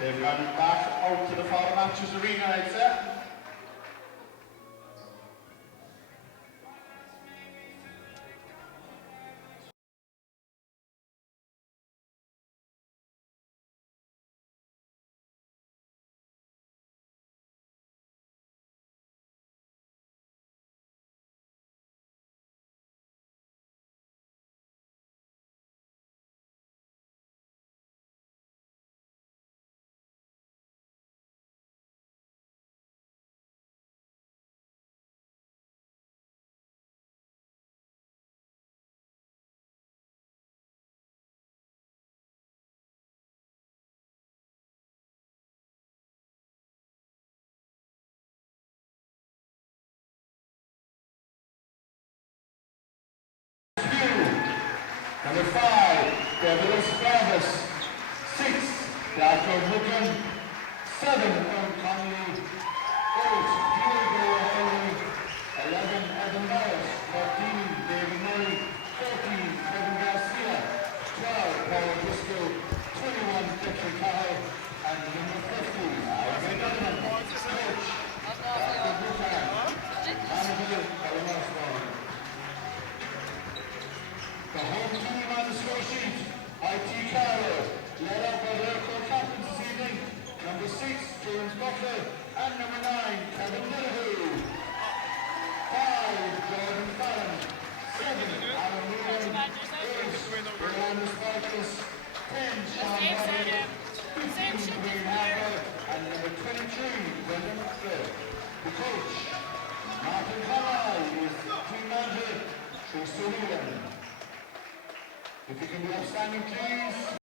They've gone back out to the Father Mathews arena, I'd say. Number 5, Devilish Travis. 6, Darko Hooken. 7, Carlow. 8, Hugo Henry. 11, Adam Morris. 13, David Murray. 14, Kevin Garcia. 12, Paul Briscoe. 21, Patrick Carroll. And number 50, Alvin Donovan. Coach, Dr. Buchan. Manager, Carlow. The home team on the score sheet, IT Carlow, led up by their co-captains this evening, number 6, James Butler, and number 9, Kevin Donahue. 5, Jordan Fallon. 7, Alan William. 8, Roland Sparkus. 10, Sean Bradley. 15, Wayne Harper. And number 23, Brendan McPhail. The coach, Martin Carlow, is team manager, Tristan Whelan. If you can be upstanding, please.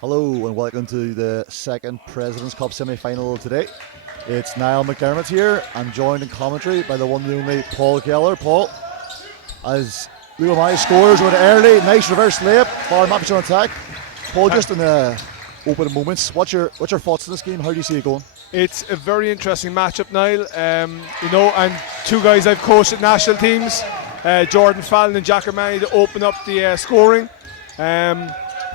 Hello and welcome to the second President's Cup semi-final today. It's Niall McDermott here. I'm joined in commentary by the one and only Paul Keller. Paul, as Leo Mai scores with early, nice reverse layup, far Mathews on attack. Paul, just in the opening moments, what's your thoughts on this game? How do you see it going? It's a very interesting matchup, Niall. And two guys I've coached at national teams, Jordan Fallon and Jack O'Mahony, to open up the scoring.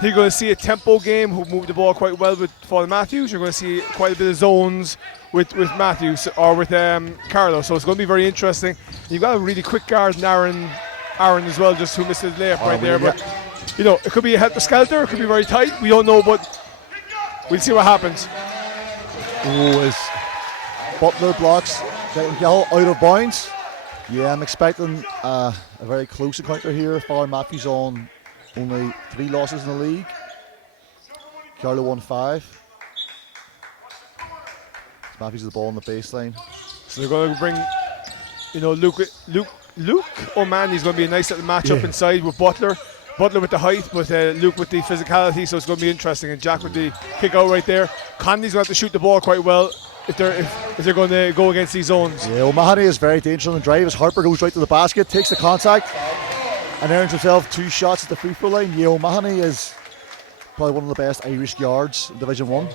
You're going to see a tempo game who moved the ball quite well with Fallon Mathews. You're going to see quite a bit of zones with Mathews or with Carlow. So it's going to be very interesting. You've got a really quick guard in Aaron as well, just who missed his layup right there. But it could be a helter-skelter. It could be very tight. We don't know, but we'll see what happens. As Butler blocks getting Gallo out of bounds. Yeah, I'm expecting a very close encounter here. Fallon Mathews on only 3 losses in the league. Carlow won 5. Mathews has the ball on the baseline. So they're going to bring, Luke O'Mahony's going to be a nice little matchup inside with Butler. Butler with the height, but Luke with the physicality, so it's going to be interesting. And Jack with the kick out right there. Conley's going to have to shoot the ball quite well if they're going to go against these zones. Yeah, O'Mahony is very dangerous on the drive as Harper goes right to the basket, takes the contact, and earns himself 2 shots at the free throw line. Yeah, O'Mahony is probably one of the best Irish guards in Division 1.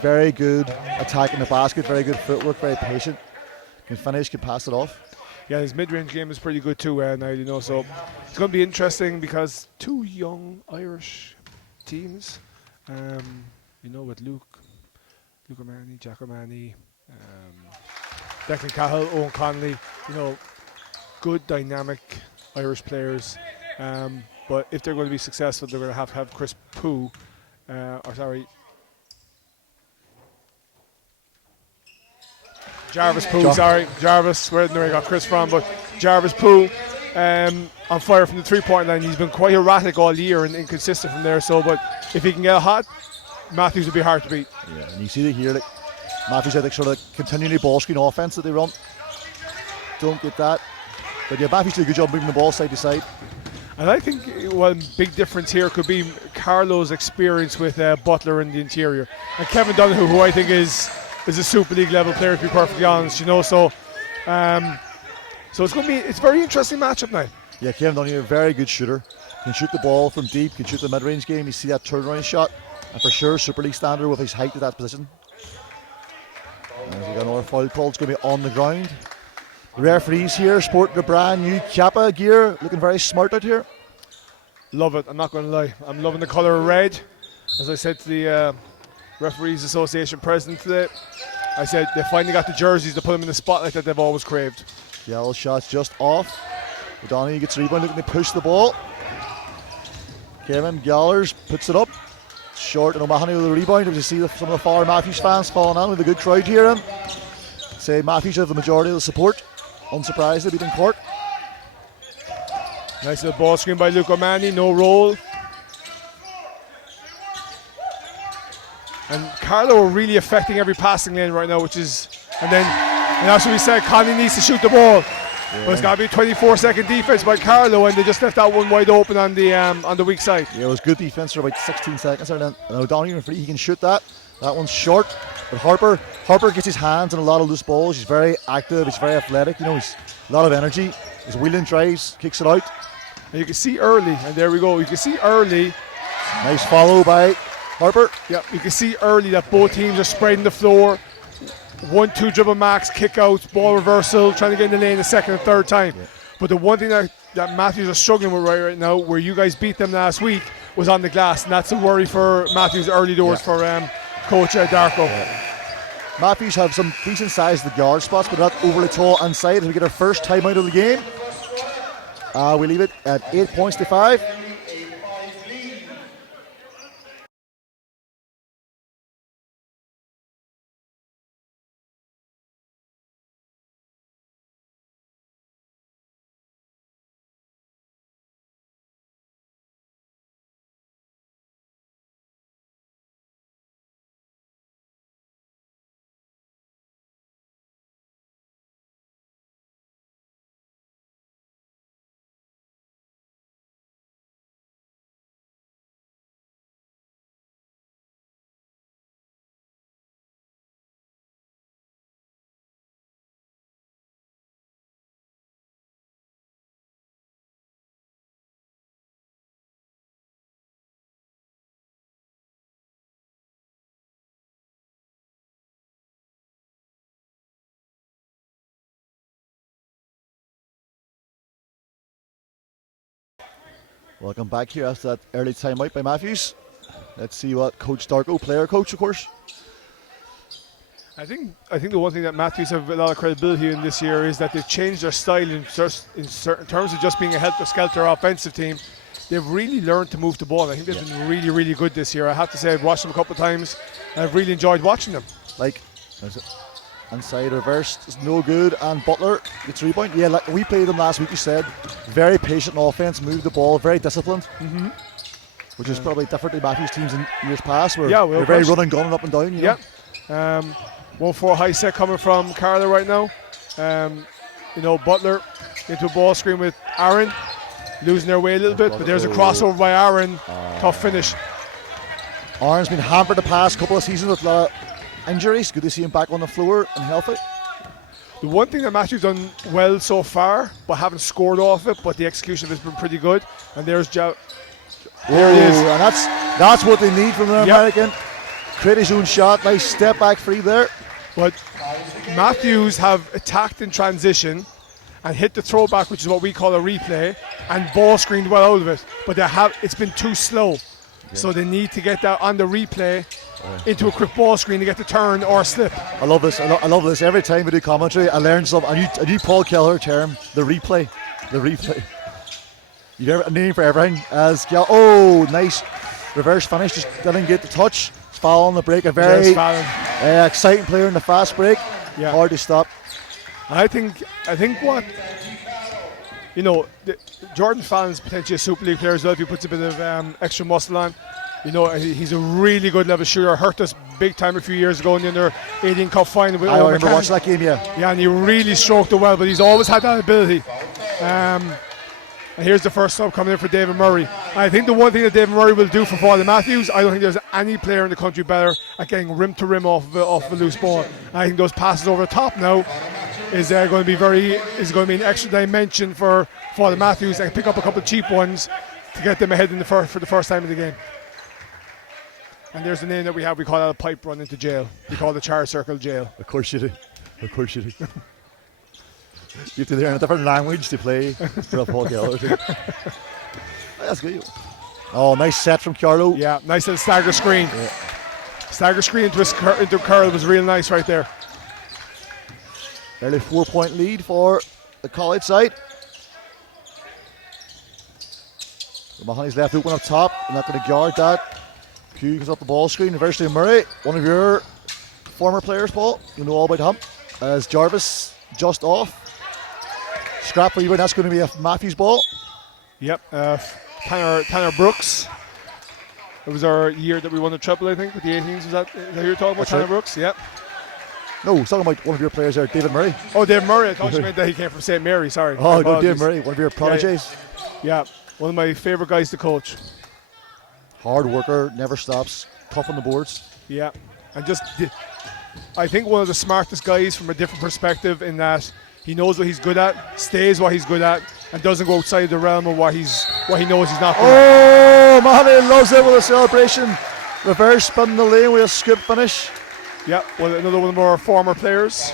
Very good attacking the basket, very good footwork, very patient. Can finish, can pass it off. Yeah, his mid-range game is pretty good too now, so it's going to be interesting because 2 young Irish teams, with Luke O'Mahony, Jack O'Mahony, Declan Cahill, Owen Conley, good dynamic Irish players, but if they're going to be successful, they're going to have Chris Pooh, Jarvis Pooh, Jarvis, where I got Chris from, but Jarvis Pooh on fire from the 3-point line. He's been quite erratic all year and inconsistent from there, but if he can get hot, Mathews will be hard to beat. Yeah, and you see it here, Mathews had sort of continually ball screen offense that they run. Don't get that. But yeah, Mathews did a good job moving the ball side to side. And I think one big difference here could be Carlow's experience with Butler in the interior. And Kevin Donoghue, who I think is a Super League level player, to be perfectly honest, so it's going to be a very interesting matchup now. Yeah, Kevin Donoghue, a very good shooter. Can shoot the ball from deep, can shoot the mid-range game. You see that turnaround shot, and for sure Super League standard with his height at that position. As we got another foul call, it's going to be on the ground. The referees here sporting the brand new Kappa gear, looking very smart out here. Love it, I'm not going to lie. I'm loving the colour of red. As I said to the Referees Association president today, I said they finally got the jerseys to put them in the spotlight that they've always craved. Yellow shot's just off. O'Donoghue gets a rebound, looking to push the ball. Kevin Gallers puts it up. Short, and O'Mahony with the rebound. As you see some of the far Mathews fans falling on with a good crowd here. Say Mathews have the majority of the support. Unsurprisingly, beating Cork. Nice little ball screen by Luke O'Mahony, no roll. And Carlow are really affecting every passing lane right now, and that's what we said, Conley needs to shoot the ball. Yeah. But it's got to be a 24-second defense by Carlow, and they just left that one wide open on the weak side. Yeah, it was good defense for about 16 seconds there. And O'Donoghue, he can shoot that. That one's short. But Harper gets his hands on a lot of loose balls. He's very active. He's very athletic. He's a lot of energy. His wheeling drives, kicks it out. And you can see early, and there we go. You can see early. Nice follow by Harper. Yeah, you can see early that both teams are spreading the floor. 1-2 dribble max, kick outs, ball reversal, trying to get in the lane the second and third time. Yeah. But the one thing that Mathews are struggling with right now, where you guys beat them last week, was on the glass, and that's a worry for Mathews early doors for Coach Darko. Yeah. Mathews have some decent size the guard spots, but not overly tall inside. As we get our first timeout of the game, we leave it at 8 points to 5. Welcome back here after that early timeout by Mathews. Let's see what Coach Darko, player coach, of course. I think the one thing that Mathews have a lot of credibility in this year is that they've changed their style in certain terms of just being a helter-skelter offensive team. They've really learned to move the ball. I think they've been really, really good this year. I have to say I've watched them a couple of times and I've really enjoyed watching them. Like, inside reverse, it's no good, and Butler gets rebound. Yeah, like we played them last week, you said. Very patient in offense, moved the ball, very disciplined. Which is probably different to Mathews teams in years past, where they're very run and gun and up and down. You know? 1-4 high set coming from Carlow right now. Butler into a ball screen with Aaron, losing their way a little bit, but there's a crossover by Aaron. Tough finish. Aaron's been hampered the past couple of seasons with a lot of injuries. Good to see him back on the floor and healthy. The one thing that Mathews done well so far, but haven't scored off it, but the execution has been pretty good. And there's there it is. And that's what they need from the American. Create his own shot, nice step back free there. But Mathews have attacked in transition and hit the throwback, which is what we call a replay, and ball screened well out of it. But it's been too slow. So they need to get that on the replay into a quick ball screen to get the turn or slip. I love this. I love this. Every time we do commentary, I learn something. A new Paul Keller term, the replay. The replay. You never a name for everything. Nice reverse finish. Just didn't get the touch. Foul on the break. A very exciting player in the fast break. Yeah. Hard to stop. And I think what Jordan Fallon's potentially a Super League player as well if he puts a bit of extra muscle on. He's a really good level shooter. Hurt us big time a few years ago in the under 18 Cup final. I remember watching that game. Yeah, and he really stroked it well, but he's always had that ability. And here's the first sub coming in for David Murray. I think the one thing that David Murray will do for Father Mathews, I don't think there's any player in the country better at getting rim to rim off of a loose ball. I think those passes over the top now is going to be an extra dimension for Father Mathews and pick up a couple of cheap ones to get them ahead for the first time in the game. And there's the name that we have. We call that a pipe run into jail. We call the Char Circle jail. Of course you do. You have to learn a different language to play for a Paul Keller. That's good. Oh, nice set from Carlow. Yeah, nice little stagger screen. Yeah. Stagger screen into curl was really nice right there. Early 4-point lead for the college side. Mahoney's left open up top. They're not going to guard that. Pugh goes up the ball screen. University of Murray, one of your former players, Paul. You know all about him. As Jarvis just off. Scrap for you, that's going to be a Mathews ball. Yep, Tanner Brooks. It was our year that we won the triple, I think, with the 18s. Is that who you're talking about, That's Tanner right. Brooks? Yep. No, he's talking about one of your players there, David Murray. Oh, David Murray. I thought you meant that he came from St. Mary, sorry. Oh, no, David Murray, one of your prodigies. Yeah, one of my favourite guys to coach. Hard worker, never stops, tough on the boards. Yeah, and I think one of the smartest guys from a different perspective in that he knows what he's good at, stays what he's good at, and doesn't go outside the realm of what he knows he's not good at. Oh, Mahoney loves it with a celebration. Reverse spin the lane with a scoop finish. Yeah, well, another one of our former players.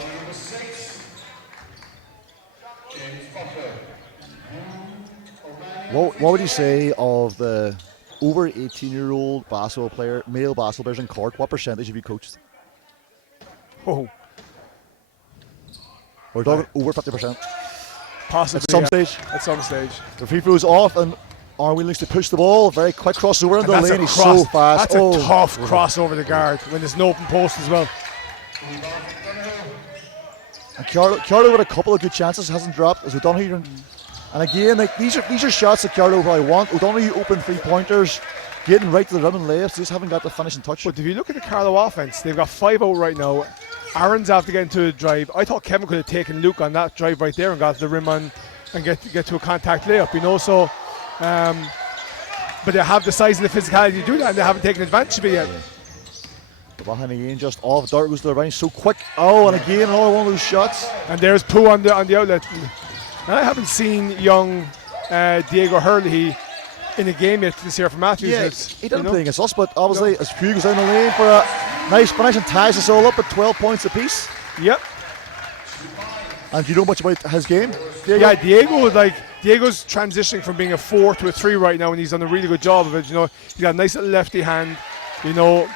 What would you say of the over 18-year-old basketball player, male basketball players in Cork? What percentage have you coached? Oh, We're talking over 50%. possibly At some stage. At some stage. The free throw is off and Arn looks to push the ball. Very quick crossover into the lane. He's so fast. That's a tough crossover the guard when there's an open post as well. And Carlow with a couple of good chances, hasn't dropped as O'Donoghue. And again, like these are shots that Carlow probably want. O'Donoghue open 3-pointers, getting right to the rim and layups. They just haven't got the finishing touch. But if you look at the Carlow offense, they've got 5 out right now. Aaron's after getting to the drive. I thought Kevin could have taken Luke on that drive right there and got to the rim and get to a contact layup, So, but they have the size and the physicality to do that, and they haven't taken advantage of it yet. Behind again, just off. Dart goes to the range so quick. Oh, and again, another one of those shots. And there's Pooh on the outlet. And I haven't seen young Diego Hurley in a game yet this year for Mathews. Yeah, he didn't play against us, but obviously as Pugh goes down the lane for a nice finish and ties us all up at 12 points apiece. Yep. And do you know much about his game, Diego? Yeah, Diego's transitioning from being a 4 to a 3 right now, and he's done a really good job of it. You know, he's got a nice little lefty hand. You know,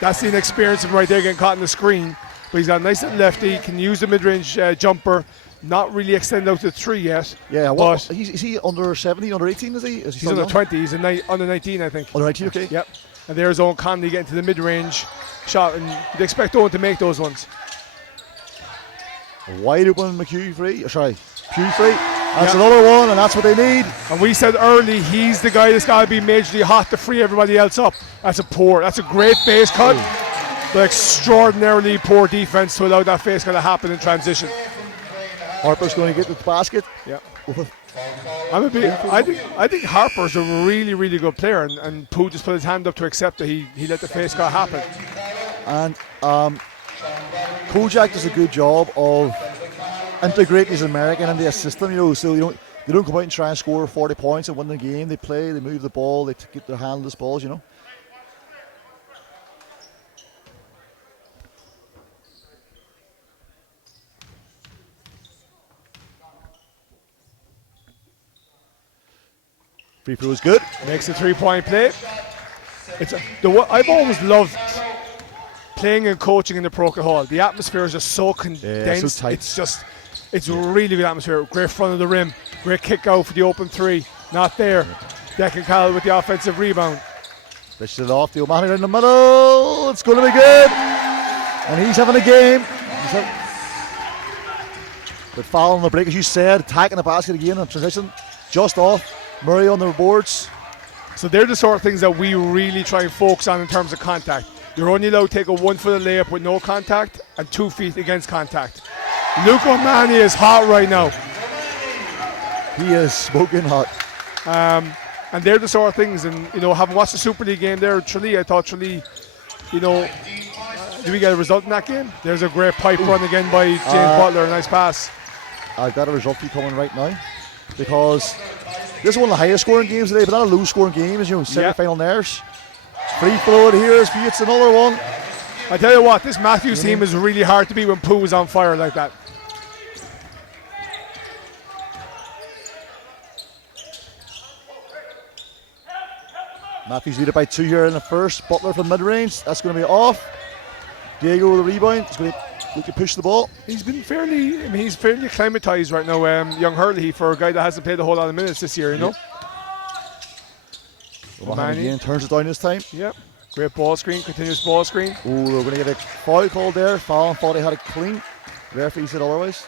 that's the inexperience of him right there getting caught in the screen. But he's got a nice little lefty. He can use the mid-range jumper. Not really extended out to 3 yet. Yeah, but is he under 17, under 18? Is he? He's under 20. He's under 19, I think. Under 19, okay. Yep. And there's Owen Conley getting to the mid-range shot, and you'd expect Owen to make those ones. Wide open McHugh free. Sorry, Pugh free. That's another one, and that's what they need. And we said early, he's the guy that's got to be majorly hot to free everybody else up. That's a great base cut, but extraordinarily poor defense to allow that face cut to happen in transition. Harper's going to get the basket. Yeah. I think Harper's a really, really good player, and Pooh just put his hand up to accept that he let the face cut happen. And Kojak does a good job of integrating his American into the system, you know, so they don't come out and try and score 40 points and win the game. They play, they move the ball, they get their handless balls, you know. Free throw is good. Makes a 3-point play. I've always loved playing and coaching in the Proctor Hall. The atmosphere is just so condensed. So tight. It's really good atmosphere. Great front of the rim. Great kick out for the open 3. Not there. Declan Carlow with the offensive rebound. Dishes it off. The O'Mahony in the middle. It's going to be good. And he's having a game. But foul on the break, as you said, attacking the basket again in transition. Just off. Murray on the boards. So they're the sort of things that we really try and focus on in terms of contact. You're only allowed to take a 1-foot layup with no contact and 2 feet against contact. Luke O'Mahony is hot right now. He is smoking hot. And they're the sort of things, and you know, having watched the Super League game there, Tralee, I thought Tralee, you know, did we get a result in that game? There's a great pipe run again by James Butler, a nice pass. I've got a result coming right now, because this is one of the highest scoring games today, but not a low scoring game, as you know, semi-final nairs. Free flow here is it's another one. I tell you what, this Mathews team is really hard to beat when Pooh is on fire like that. Mathews lead it by 2 here in the first. Butler from mid-range, that's going to be off. Diego with the rebound, he's going to look to push the ball. He's fairly acclimatized right now, young Hurley, for a guy that hasn't played a whole lot of minutes this year, you know. O'Mahony again turns it down this time. Yep. Great ball screen, continuous ball screen. Oh, we're going to get a foul called there. Fallon thought he had it clean. Referee said otherwise.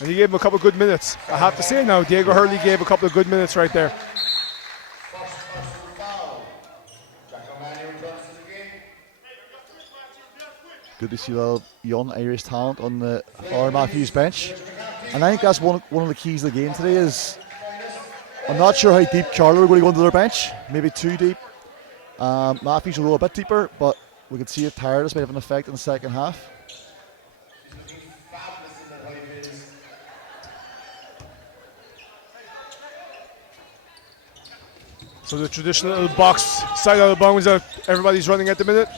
And he gave him a couple of good minutes. I have to say now, Diego Hurley gave a couple of good minutes right there. Good to see a lot of young Irish talent on the Mathews bench. And I think that's one of the keys of the game today is, I'm not sure how deep Carlow are going to go into their bench. Maybe too deep. Mathews will go a bit deeper, but we can see if tiredness may have an effect in the second half. So the traditional box side of the bounds that everybody's running at the minute.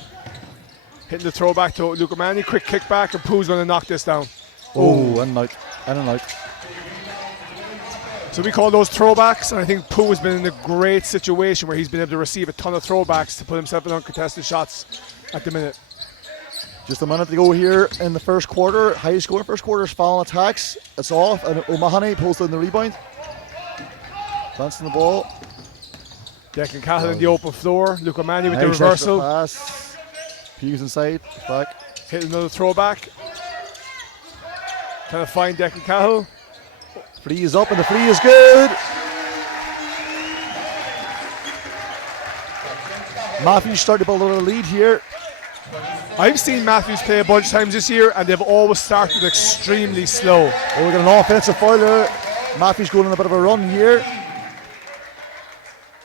Hitting the throwback to Luke O'Mahony. Quick kick back, and Pooh's going to knock this down. Oh, and out. And out. So we call those throwbacks, and I think Pooh has been in a great situation where he's been able to receive a ton of throwbacks to put himself in uncontested shots at the minute. Just a minute to go here in the first quarter. High score first quarter is Fallon attacks. It's off, and O'Mahony pulls down the rebound. Bouncing the ball. Declan Cahill in the open floor. Luke O'Mahony with the reversal. Pass. Hughes inside. Back. Hit another throwback. Trying to find Declan Cahill. Free is up, and the free is good. Mathews started to build a lead here. I've seen Mathews play a bunch of times this year, and they've always started extremely slow. Oh, we got an offensive foul there. Mathews going on a bit of a run here.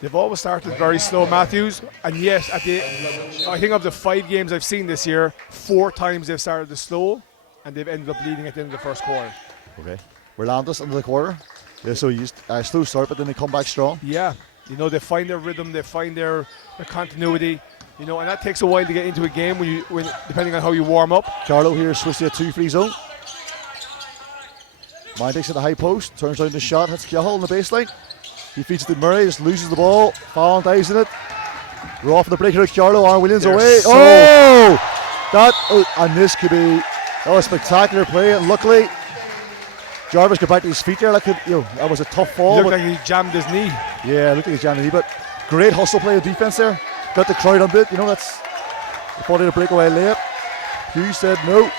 They've always started very slow, Mathews, and yet I think of the 5 games I've seen this year, 4 times they've started slow, and they've ended up leading at the end of the first quarter. Okay, we're Landis into the quarter. Yeah, so you slow start, but then they come back strong. Yeah, you know, they find their rhythm, they find their continuity. You know, and that takes a while to get into a game when depending on how you warm up. Carlow here switched to a 2-free zone. Mine takes it to the high post, turns down the shot, hits Cahill on the baseline. He feeds it to Murray, just loses the ball. Fallon dives in it. We're off the break here at Carlow. Aaron Williams away. And this could be a spectacular play. And luckily, Jarvis got back to his feet there. That was a tough fall. He looked like he jammed his knee. Yeah, looked like he jammed his knee, but great hustle play of defense there. Got the crowd on bit. That's the thought of a breakaway layup. Hughes said no.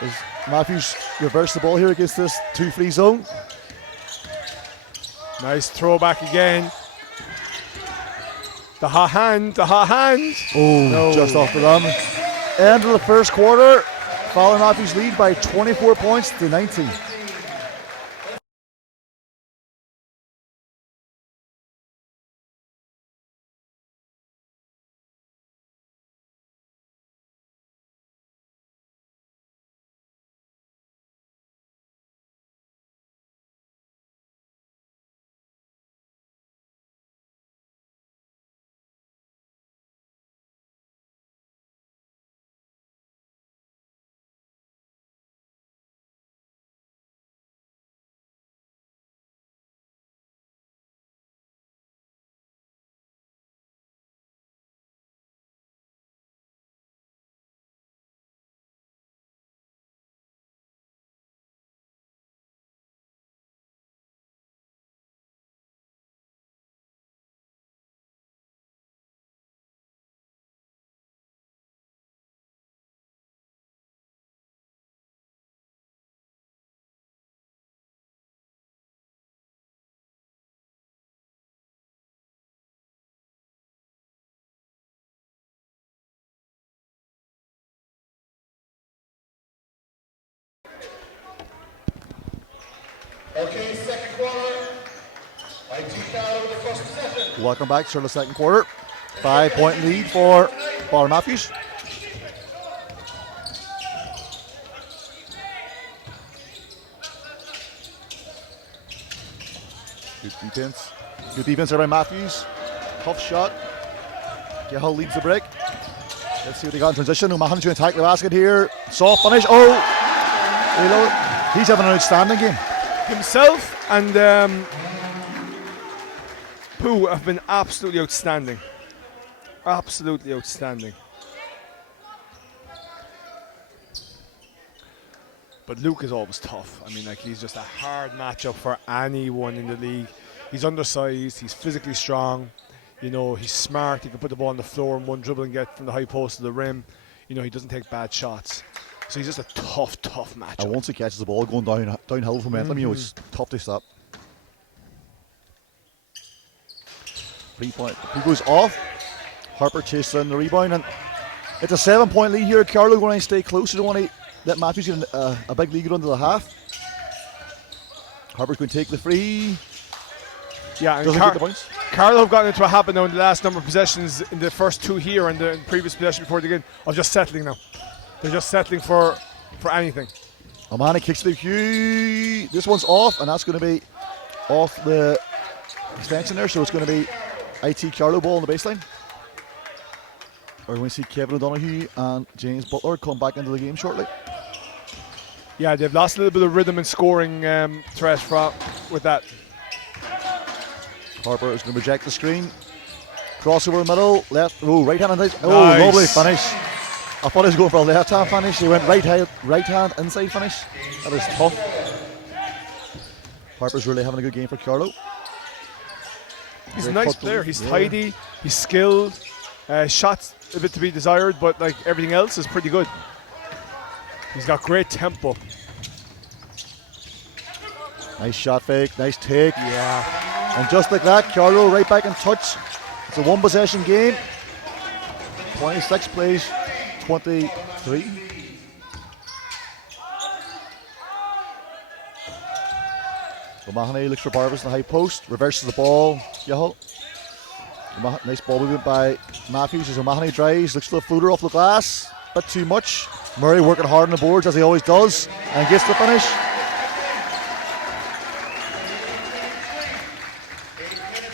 As Mathews reversed the ball here against this 2-free zone. Nice throwback again. The hot hand. Just off the run. End of the first quarter. Fallon Mathews lead by 24 points to 19. Okay, second quarter. IT Carlow with the first possession. Welcome back to the second quarter. 5-point lead for Fallon Mathews. Good defense. Good defense there by Mathews. Tough shot. Cahill leads the break. Let's see what they got in transition. O'Mahony's going to attack the basket here. Soft finish. He's having an outstanding game. Himself and Pooh have been absolutely outstanding. Absolutely outstanding. But Luke is always tough. I mean, he's just a hard matchup for anyone in the league. He's undersized, he's physically strong, he's smart, he can put the ball on the floor in one dribble and get from the high post to the rim. He doesn't take bad shots. So he's just a tough matchup. And once he catches the ball going downhill from momentum, it's tough to stop. 3-point. He goes off. Harper chases in the rebound, and it's a 7-point lead here at Carlow. Going to stay close. You don't want to let Mathews get a big lead under the half. Harper's going to take the free. Yeah, and doesn't get the points. Carlow have gotten into a habit now in the last number of possessions in the first two here and the previous possession before the game of just settling now. They're just settling for anything. O'Mahony kicks the cue. This one's off, and that's going to be off the extension there. So it's going to be IT Carlow ball on the baseline. We're going to see Kevin O'Donoghue and James Butler come back into the game shortly. Yeah, they've lost a little bit of rhythm and scoring threat with that. Harper is going to reject the screen. Crossover in the middle, left, right hand inside. Oh, Nice. Lovely finish. I thought he was going for a left hand finish. He went right hand inside finish. That is tough. Harper's really having a good game for Carlow. He's a Great nice cut player. lead. He's Yeah. tidy. He's skilled. Shots a bit to be desired, but everything else is pretty good. He's got great tempo. Nice shot fake, nice take. Yeah. And just like that, Carlow right back in touch. It's a one possession game. 26 plays 23. O'Mahony looks for Barvis in the high post, reverses the ball. Cahill. Nice ball movement by Mathews as O'Mahony drives, looks for the floater off the glass. Bit too much. Murray working hard on the boards as he always does and gets the finish.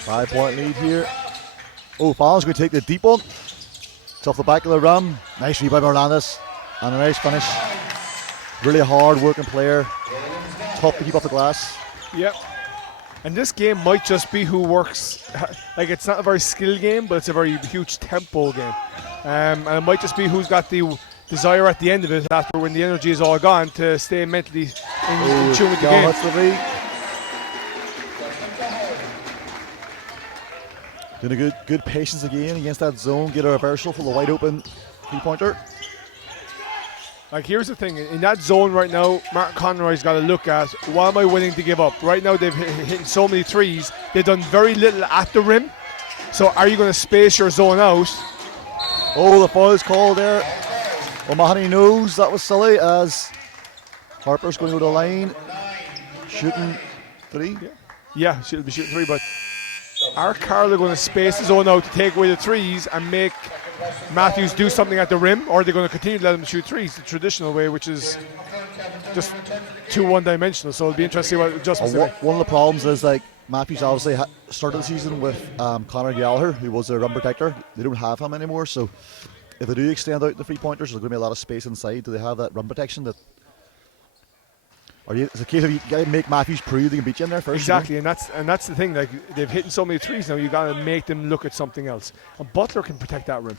Five-point lead here Oh, Fallon's going to take the deep one. It's off the back of the rim. Nice rebound by Hernandez. And a nice finish. Really hard working player. Tough to keep off the glass. Yep. And this game might just be who works. Like, it's not a very skilled game, but it's a very huge tempo game. And it might just be who's got the desire at the end of it, after when the energy is all gone, to stay mentally in tune with the game. Hits the lead. Doing a good patience again against that zone. Get a reversal for the wide open 3-pointer. Like, here's the thing, in that zone right now, Martin Conroy's got to look at, what am I willing to give up? Right now they've hit so many threes, they've done very little at the rim. So are you going to space your zone out? Oh, the foul is called there. O'Mahony knows that was silly, as Harper's going to go to the line, shooting 3. Yeah, she'll be shooting 3, but are Carlow going to space the zone out to take away the threes and make Mathews do something at the rim, or are they going to continue to let him shoot threes the traditional way, which is just too one-dimensional? So it'll be interesting to see what adjustments they make. One of the problems is, like, Mathews obviously started the season with Conor Gallagher, who was a rim protector. They don't have him anymore, so if they do extend out the 3-pointers, there's going to be a lot of space inside. Do they have that rim protection? Is it a case of you got to make Mathews prove they can beat you in there first? Exactly, and that's the thing. Like, they've hit so many threes now, you got to make them look at something else. And Butler can protect that rim.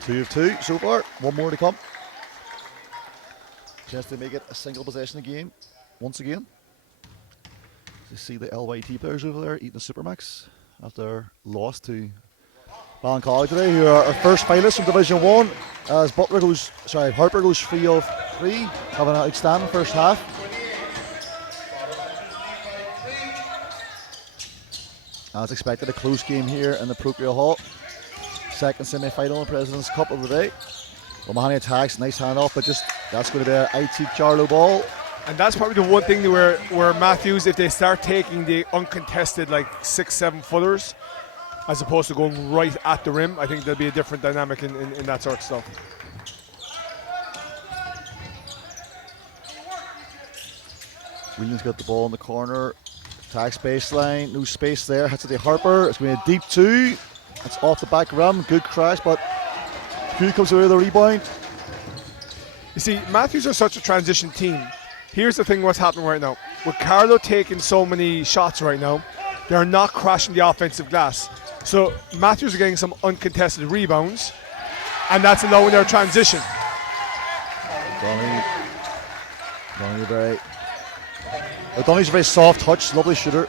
2 of 2 so far. One more to come. Chance to make it a single possession game once again. You see the LYT players over there eating a Supermax after their loss to Ballincollig today, who are our first finalists from Division 1, as Harper goes 3 of 3, having an outstanding first half. As expected, a close game here in the Procreate Hall. Second semi-final in President's Cup of the day. O'Mahony attacks, nice handoff, but that's going to be an IT Carlow ball. And that's probably the one thing where Mathews, if they start taking the uncontested, like 6-7 footers, as opposed to going right at the rim, I think there'll be a different dynamic in that sort of stuff. Williams got the ball in the corner, attacks baseline, no space there, hits it to Harper. It's going to be a deep 2. It's off the back rim, good crash, but Hugh comes away with a rebound. You see, Mathews are such a transition team. Here's the thing, what's happening right now. With Carlow taking so many shots right now, they're not crashing the offensive glass. So Mathews are getting some uncontested rebounds, and that's allowing their transition. Donnie's a very soft touch, lovely shooter.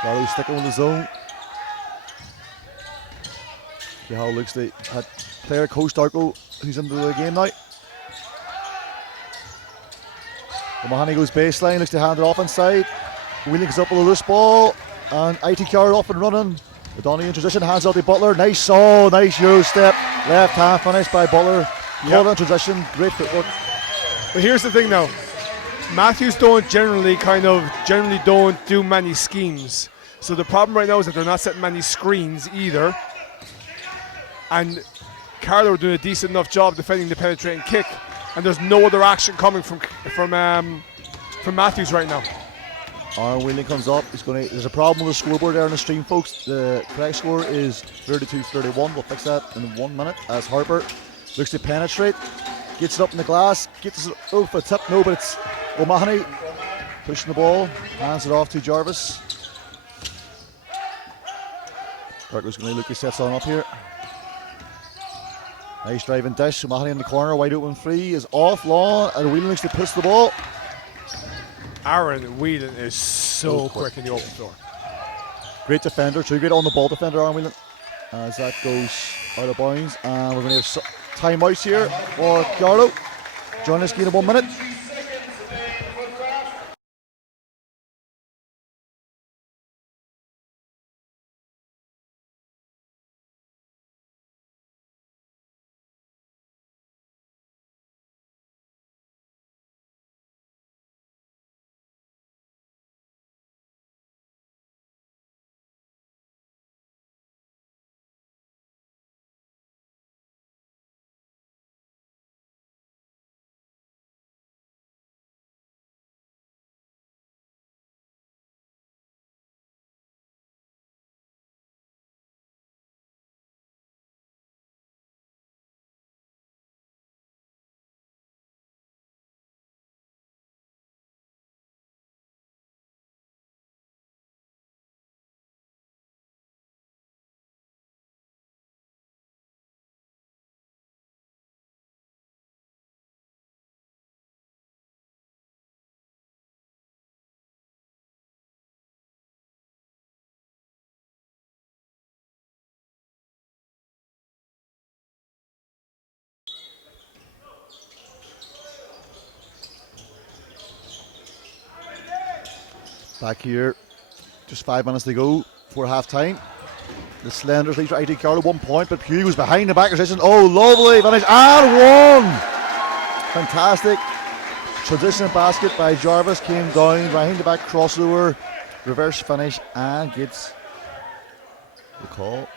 Carlow sticking on the zone. See how it looks. They had player Coach Darko, who's into the game now. O'Mahony goes baseline, looks to hand it off inside. Wheeling is up with a loose ball, and ITKR off and running. O'Donnell in transition, hands out to Butler. Nice Euro step. Left hand finish by Butler. Caught in transition, great footwork. But here's the thing now. Mathews don't generally don't do many schemes. So the problem right now is that they're not setting many screens either. And Carlow are doing a decent enough job defending the penetrating kick, and there's no other action coming from Mathews right now. Aaron Wheeling comes up. There's a problem with the scoreboard there on the stream, folks. The correct score is 32-31. We'll fix that in 1 minute. As Harper looks to penetrate, gets it up in the glass, gets it for a tip. No, but it's O'Mahony pushing the ball, hands it off to Jarvis. Parker's going to look, he sets on up here. Nice driving dish. O'Mahony in the corner, wide open 3 is off long, and Whelan looks to push the ball. Aaron Whelan is so quick in the open floor. Great defender, too. Great on the ball defender, Aaron Whelan. As that goes out of bounds, and we're going to have timeouts here for Carlow. Join us again in 1 minute. Back here, just 5 minutes to go for half time. The Slenders lead for ID Carlow 1 point, but Pugh was behind the back position. Oh, lovely finish and one! Fantastic. Transition basket by Jarvis came down behind the back crossover, reverse finish, and gets the call.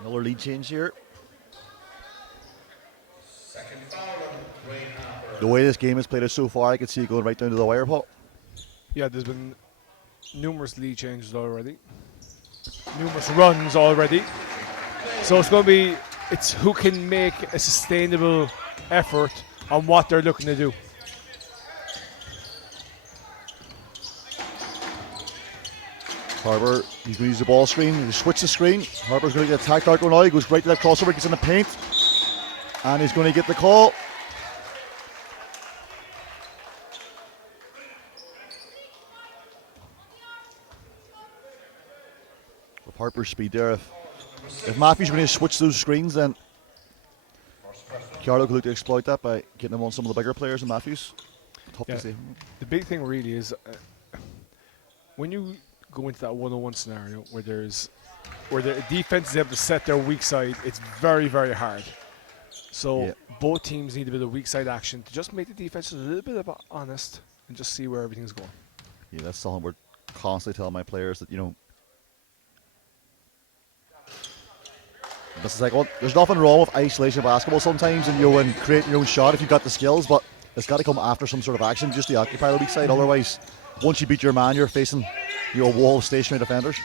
Another lead change here. The way this game has played out so far, I can see it going right down to the wire, Paul. Yeah, there's been numerous lead changes already, numerous runs already. So it's going to be, it's who can make a sustainable effort on what they're looking to do. Harbour, he's going to use the ball screen, he switch the screen. Harbour's going to get attacked out now, he goes right to that crossover, gets in the paint, and he's going to get the call. With Harper's speed there, if Mathews going to switch those screens, then Carlow could look to exploit that by getting him on some of the bigger players than Mathews. Tough to see. The big thing really is when you go into that one-on-one scenario where the defense is able to set their weak side, it's very, very hard. So both teams need a bit of weak side action to just make the defense a little bit honest and just see where everything's going. Yeah, that's something we're constantly telling my players that, you know, this is like, well, there's nothing wrong with isolation basketball sometimes, and and create your own shot if you've got the skills, but it's got to come after some sort of action just to occupy the weak side. Otherwise, once you beat your man, you're facing a wall of stationary defenders.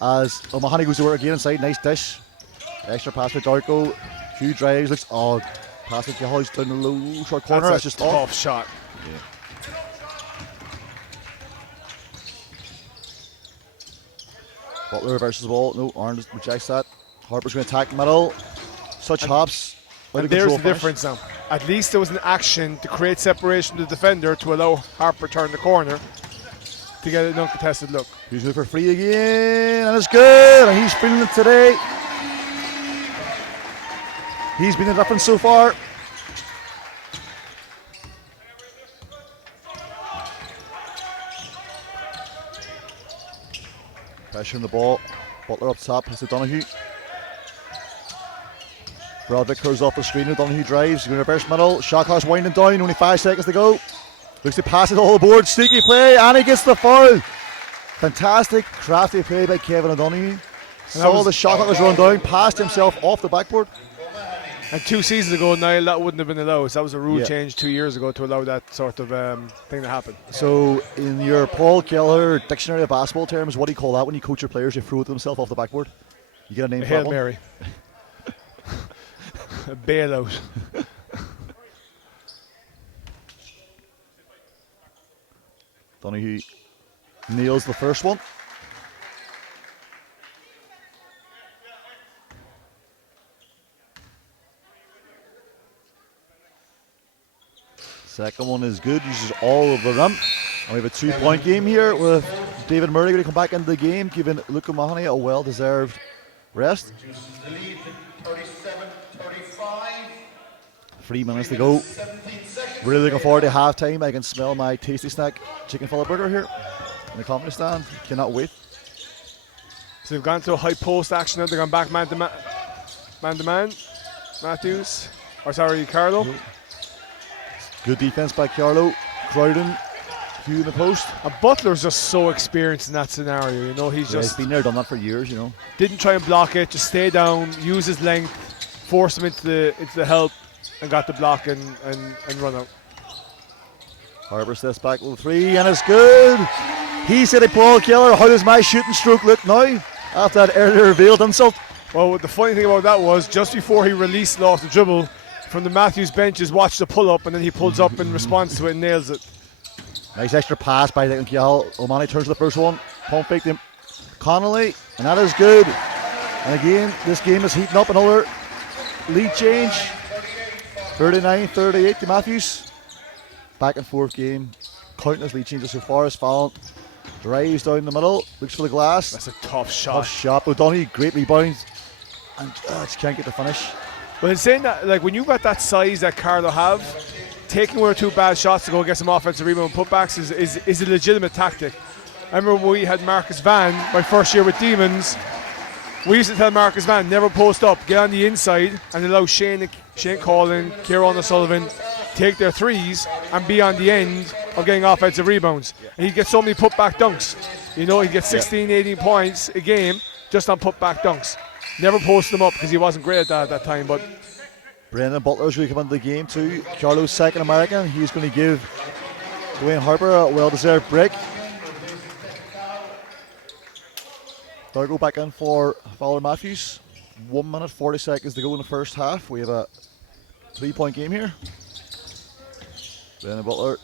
As O'Mahony goes to work again inside, nice dish. Extra pass for Darko. Few drives, looks odd. Pass to Hollis down the low short corner. That's just a tough shot. Yeah. Butler reverses the ball. No, Arnold rejects that. Harper's going to attack the middle. Such hops. And there's the difference now. At least there was an action to create separation to the defender to allow Harper to turn the corner to get an uncontested look. He's looking for free again, and it's good. And he's feeling it today. He's been the difference so far. Pressure on the ball. Butler up top. Has to Donahue. Broderick curls off the screen. Donahue drives. He's going to reverse middle. Shot clock's winding down. Only 5 seconds to go. Looks to pass it all aboard. Sneaky play, and he gets the foul. Fantastic, crafty play by Kevin O'Donoghue. Saw the shot clock was run down, passed himself off the backboard. And 2 seasons ago, Niall, that wouldn't have been allowed. So that was a rule change 2 years ago to allow that sort of thing to happen. So, in your Paul Kelleher dictionary of basketball terms, what do you call that when you coach your players? You throw it themselves off the backboard. You get a name for Hail that Mary. A bailout. Donahue nails the first one. Second one is good, uses all of the rim. And we have a 2-point game here with David Murray going to come back into the game, giving Luke O'Mahony a well-deserved rest. 3 minutes to go. Really looking forward to halftime. I can smell my tasty snack chicken fillet burger here in the comedy stand. Cannot wait. So they've gone to a high post action now. They're going back man to man. Mathews. Or sorry, Carlow. Good defense by Carlow. Crowden. Hugh in the post. And Butler's just so experienced in that scenario. You know, he's he's been there, done that for years. You know, didn't try and block it. Just stay down, use his length, force him into the help, and got the block and run out. Harbour steps back with the 3, and it's good. He said to Paul Kelleher, how does my shooting stroke look now? After that earlier revealed insult. Well, the funny thing about that was just before he released off the dribble from the Mathews benches, watched the pull up, and then he pulls up in response to it and nails it. Nice extra pass by Kial. O'Mahony turns to the first one. Pump fake him. Connolly, and that is good. And again, this game is heating up. Another lead change. 39-38 to Mathews. Back and forth game. Countless lead changes so far as Fallon drives down the middle, looks for the glass. That's a tough shot. Tough shot. O'Donoghue, great rebound. And just can't get the finish. But in saying that, like when you've got that size that Carlow have, taking 1 or 2 bad shots to go get some offensive rebound putbacks is a legitimate tactic. I remember when we had Marcus Van, my first year with Demons, we used to tell Marcus Van, never post up, get on the inside and allow Shane Collin, Kieran O'Sullivan take their threes and be on the end of getting offensive rebounds. And he'd get so many putback dunks. You know, he'd get 16, 18 points a game just on putback dunks. Never posted them up because he wasn't great at that at that time. But Brendan Butler's really come into the game too. Carlow's second American. He's going to give Dwayne Harper a well-deserved break. Dargo back in for Fowler Mathews. 1 minute 40 seconds to go in the first half. We have a 3-point game here. Brendan Butler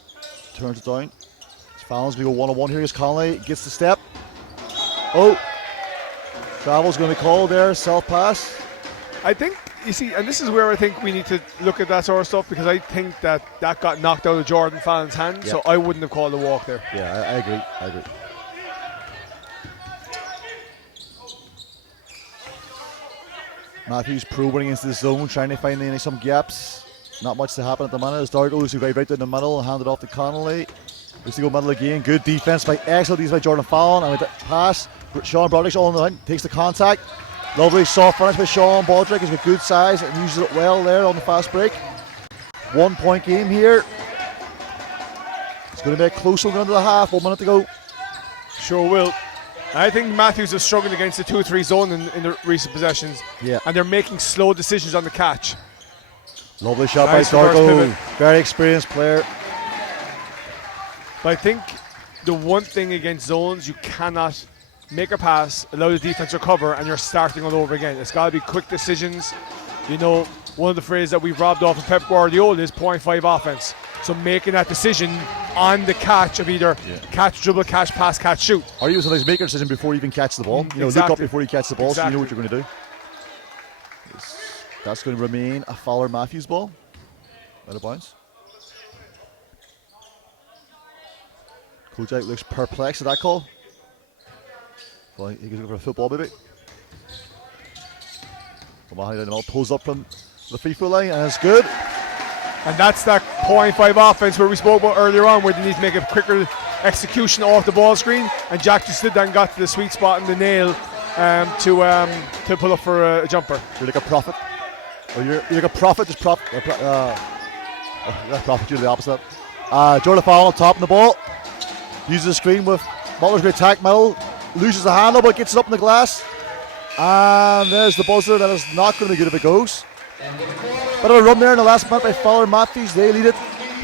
turns it down. Fallon's going to go one-on-one here as Conley gets the step. Oh, travel's going to be called there, self-pass. I think, you see, and this is where I think we need to look at that sort of stuff, because I think that got knocked out of Jordan Fallon's hand, so I wouldn't have called a walk there. Yeah, I agree. Mathews probing against the zone, trying to find some gaps. Not much to happen at the minute as Dargo's who right down the middle, handed off to Connolly. Used to go middle again. Good defense by excellent defense by Jordan Fallon. And with the pass, Sean Broderick's all in the line, takes the contact. Lovely soft finish by Sean Broderick. He's got good size and uses it well there on the fast break. 1 point game here. It's going to be a close one into the half. 1 minute to go. Sure will. I think Mathews has struggled against the 2-3 zone in the recent possessions. Yeah. And they're making slow decisions on the catch. Lovely shot Nice by reverse Dargo. pivot. Very experienced player. But I think the one thing against zones, you cannot make a pass, allow the defense to recover, and you're starting all over again. It's got to be quick decisions. You know, one of the phrases that we've robbed off of Pep Guardiola is 0.5 offense. So making that decision on the catch of either catch, dribble, catch, pass, catch, shoot. Or you sometimes make a decision before you even catch the ball. You know, look up before you catch the ball, so you know what you're going to do. That's going to remain a Fowler Mathews ball. Out of bounds. Kojak looks perplexed at that call. Well, he goes for a football, maybe. O'Mahony down the middle, pulls up from the free throw line, and it's good. And that's that 0.5 offense where we spoke about earlier on, where they need to make a quicker execution off the ball screen. And Jack just stood there and got to the sweet spot in the nail to pull up for a jumper. You're like a prophet. Or you're like a prophet, just not prophet, you're the opposite. Jordan Fallon top in the ball. Uses the screen with Butler's great attack middle. Loses the handle, but gets it up in the glass. And there's the buzzer. That is not going to be good if it goes. Bit of a run there in the last minute by Fowler Mathews. They lead it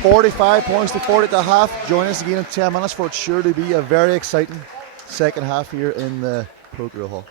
45 points to 40 at the half. Join us again in 10 minutes for it's sure to be a very exciting second half here in the Pro Grill Hall.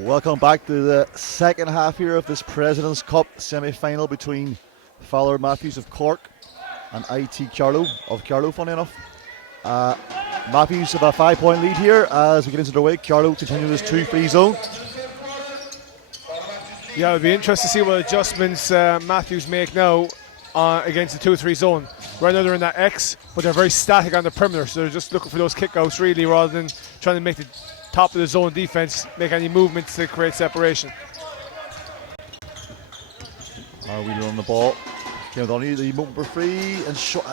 Welcome back to the second half here of this President's Cup semi-final between Fowler Mathews of Cork and IT Carlow of Carlow, funny enough. Mathews have a 5-point lead here as we get into the way. Carlow continue this 2-free zone. Yeah, it'll be interesting to see what adjustments Mathews make now against the 2-3 zone. Right now they're in that X, but they're very static on the perimeter, so they're just looking for those kickouts really, rather than trying to make the top of the zone defense make any movements to create separation. Wheeler on the ball. Kim O'Donoghue, the moment for free, and shot.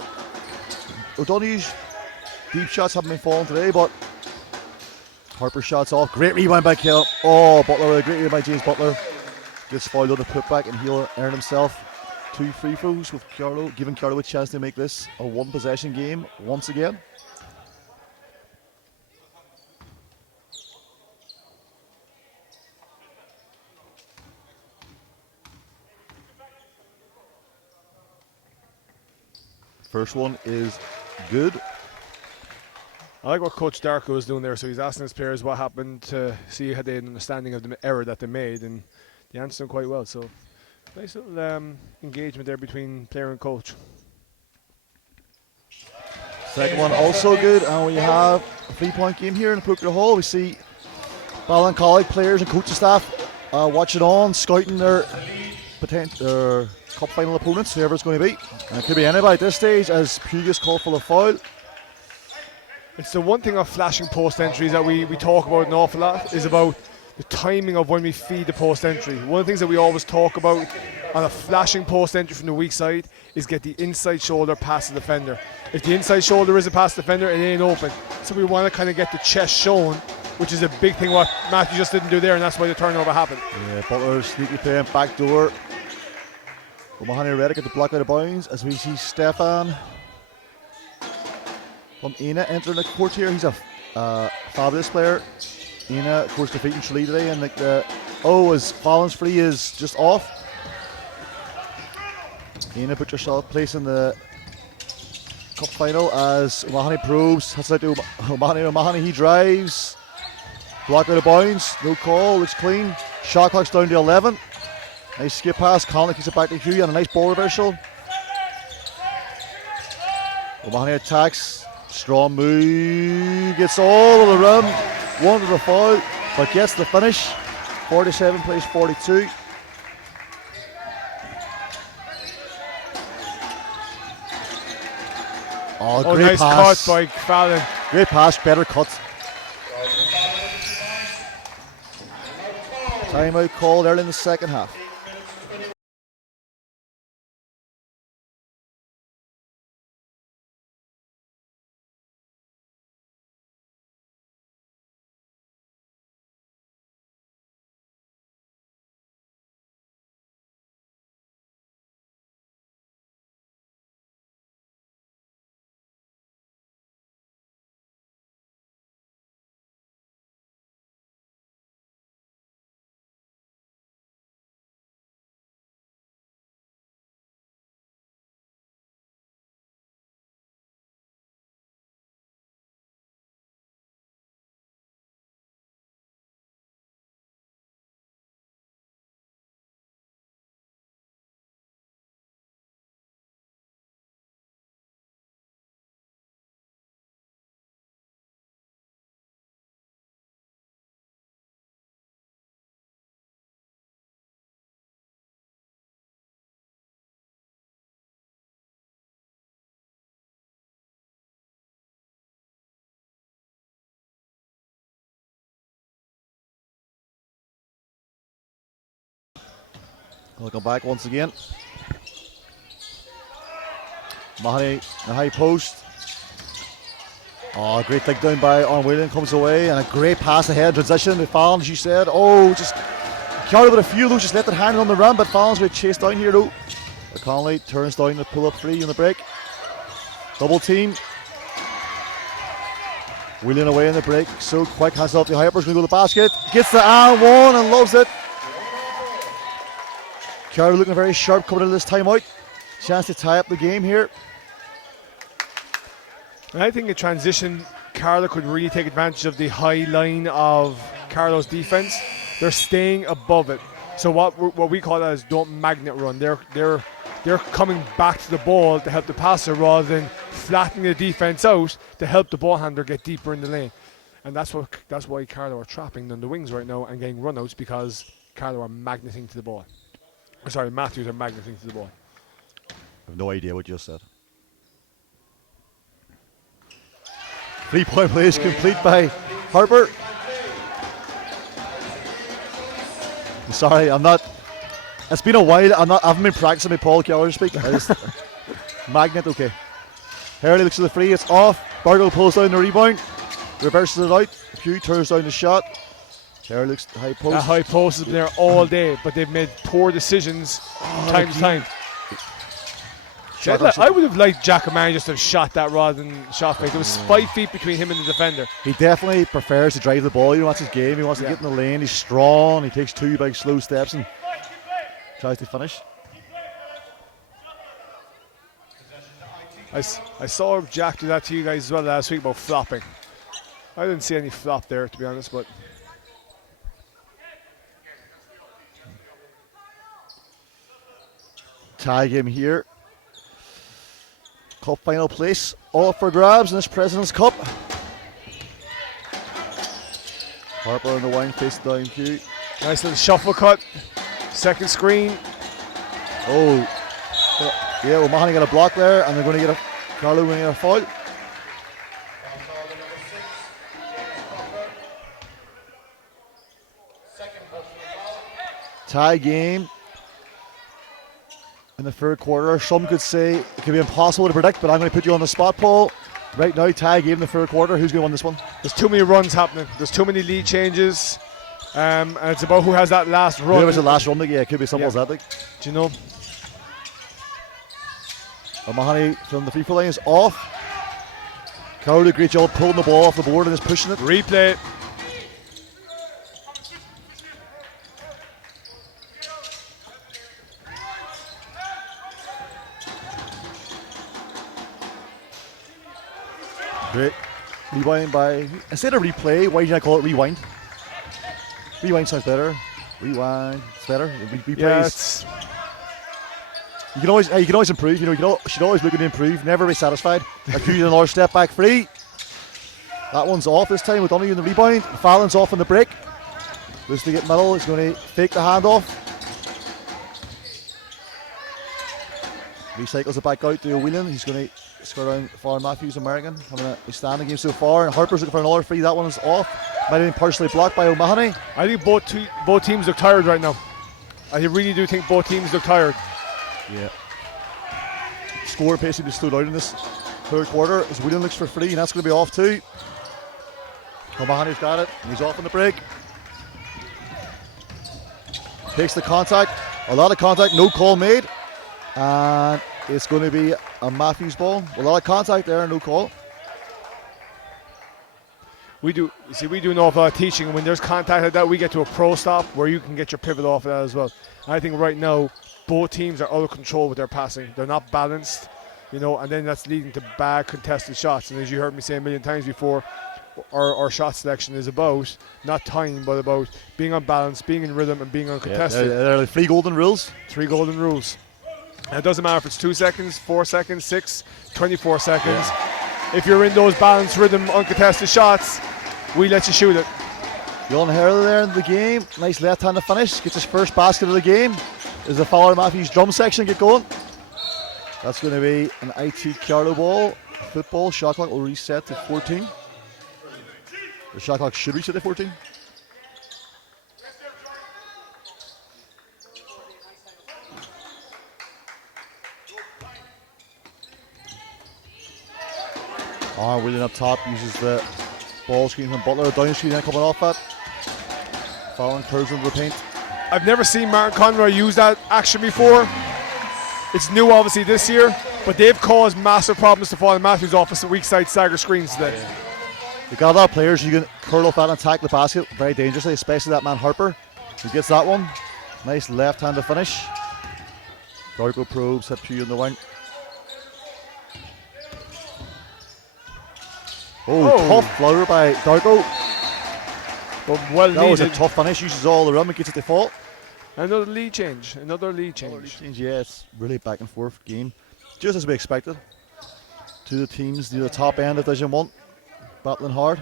O'Donoghue's deep shots haven't been falling today, but Harper shots off. Great rebound by Kell. Oh, Butler with a great rebound by James Butler. Gets fouled on the putback, and he'll earn himself 2 free throws with Carlow, giving Carlow a chance to make this a 1-possession game once again. First one is good. I like what Coach Darko is doing there. So he's asking his players what happened to see had they an understanding of the error that they made, and they answered quite well. So nice little engagement there between player and coach. Second one also good, and we have a 3-point game here in Poker Hall. We see Ballon College players and coaching staff watching on, scouting their cup final opponents, whoever it's going to be. And it could be anybody at this stage, as Pugus called for a foul. It's the one thing of flashing post entries that we talk about an awful lot, is about the timing of when we feed the post entry. One of the things that we always talk about on a flashing post entry from the weak side is get the inside shoulder past the defender. If the inside shoulder isn't past the defender, it ain't open. So we want to kind of get the chest shown, which is a big thing what Matthew just didn't do there, and that's why the turnover happened. Yeah, Butler sneaky playing back door. O'Mahony Reddick at the block out of bounds as we see Stefan from Ina entering the court here. He's a fabulous player. Ina, of course, defeating Tralee today, and as Fallon's free is just off. Ina put yourself place in the cup final as O'Mahony probes. That's out to O'Mahony. O'Mahony, he drives. Block out of bounds. No call. Looks clean. Shot clock's down to 11. Nice skip pass. Conley kicks it back to Hugh and a nice ball reversal. O'Mahony attacks. Strong move. Gets all of the rim. One to the foul, but gets the finish. 47 plays 42. Oh, great nice pass. cut by Fallon. Great pass, better cut. Timeout called early in the second half. Welcome back once again. Mahoney, the high post. Oh, great dig down by on Whelan, comes away, and a great pass ahead transition to Fallon, as you said. Oh, just Carlow with a few of those, just left it hanging on the rim, but Fallon's going to chase down here though. Conley turns down the pull up three on the break. Double team. Wheeling away in the break, so quick, hands off the Hyper's going to go to the basket. Gets the and one and loves it. Carlow looking very sharp coming into this timeout. Chance to tie up the game here. And I think in transition, Carlow could really take advantage of the high line of Carlow's defense. they're staying above it. So what we call that is don't magnet run. They're coming back to the ball to help the passer rather than flattening the defense out to help the ball handler get deeper in the lane. And that's why Carlow are trapping on the wings right now and getting runouts, because Carlow are magneting to the ball. Sorry, Mathews are magneting to the ball. I have no idea what you just said. 3-point play is complete by Harper. I'm sorry, I'm not. It's been a while. I haven't been practicing my Paul Keller speak. Magnet, okay. Hurley looks at the free. It's off. Bargo pulls down the rebound. Reverses it out. Pugh turns down the shot. Hurley looks high post. That high post has been there all day, but they've made poor decisions time to time. I would have liked Giacomani just to have shot that rather than shot fake. There was 5 feet between him and the defender. He definitely prefers to drive the ball. That's his game. He wants to get in the lane. He's strong. He takes 2 big slow steps and tries to finish. I saw Jack do that to you guys as well last week about flopping. I didn't see any flop there, to be honest, but tie game here. Cup final place, all up for grabs in this President's Cup. Harper on the wing, face down Q. Nice little shuffle cut. Second screen. Oh, yeah, well, Mahoney got a block there, and they're going to get a Carlow going to get a foul. Tie game in the third quarter. Some could say it could be impossible to predict, but I'm going to put you on the spot, Paul. Right now, tie game in the third quarter. Who's going to win this one? There's too many runs happening. There's too many lead changes. And it's about who has that last run. Whoever's the last run, yeah, it could be simple as that. Like. Do you know? Mahoney from the free throw line is off. Carlow did a great job pulling the ball off the board and just pushing it. Replay. Great. Rewind by. Instead of replay, why did I call it rewind? Rewind sounds better. Rewind. It's better. Replays. Yeah, you can always improve. You should always look to improve. Never be satisfied. Accusing another step back free. That one's off this time with Donahue in the rebound. Fallon's off on the break. Looks to get middle. He's going to fake the handoff. Recycles it back out to Whelan. He's going to score around for Mathews, American. Having a standing game so far. And Harper's looking for another free. That one is off. Might have been partially blocked by O'Mahony. I think both teams look tired right now. I really do think both teams look tired. Yeah. Score basically stood out in this third quarter as Whelan looks for free, and that's going to be off too. O'Mahony's got it. He's off on the break. Takes the contact. A lot of contact. No call made. And it's going to be a Mathews ball. A lot of contact there. No call. We do an awful lot of teaching. When there's contact like that, we get to a pro stop where you can get your pivot off of that as well. And I think right now, both teams are out of control with their passing. They're not balanced, and then that's leading to bad contested shots. And as you heard me say a million times before, our shot selection is about not time, but about being unbalanced, being in rhythm, and being uncontested. Yeah, there are 3 golden rules. 3 golden rules. And it doesn't matter if it's 2 seconds, 4 seconds, 6, 24 seconds. Yeah. If you're in those balanced rhythm, uncontested shots, we let you shoot it. John Hurley there in the game. Nice left-handed finish. Gets his first basket of the game. As the Fowler Mathews drum section get going. That's going to be an IT Carlow ball. Football. Shot clock will reset to 14. The shot clock should reset to 14. William up top uses the ball screen from Butler. Down screen then coming off that. Fallon curves into the paint. I've never seen Martin Conroy use that action before. It's new obviously this year, but they've caused massive problems to Fallon Mathews' office at weak side stagger screens today. You've got a lot of players who can curl up that and attack the basket very dangerously, especially that man Harper. He gets that one. Nice left-handed finish. Darko probes, hit Pugh in the wing. Tough floater by Darko. but well That was a needed. tough finish. Uses all the rim and gets it to fall. Another lead change. Another lead change. Yeah, it's really back and forth game, just as we expected. Two of the teams near the top end of Division 1, battling hard.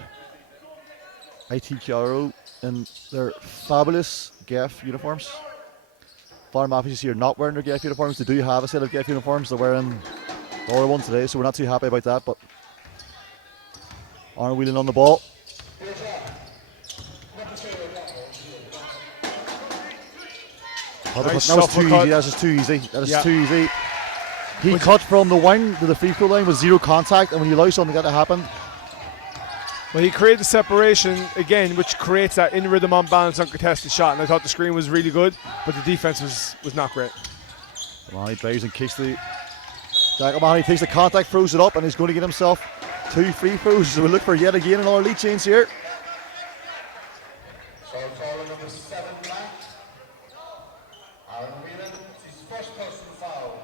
IT Carlow in their fabulous GEF uniforms. Farm Mathews here not wearing their GEF uniforms. They do have a set of GEF uniforms. They're wearing the other one today, so we're not too happy about that, but aren't wheeling on the ball. Nice That was too shuffle easy. cut. That was too easy. That is Yeah. too easy. He cut from the wing to the free throw line with zero contact, and when you allow something like that to happen, Well, he created the separation again, which creates that in rhythm, on balance, uncontested shot. And I thought the screen was really good, but the defense was not great. O'Mahony drives and kicks the. Jack O'Mahony takes the contact, throws it up, and he's going to get himself 2 free throws. So we look for yet again another lead change here. So calling number 7 blank. Aaron Whelan, his first personal foul.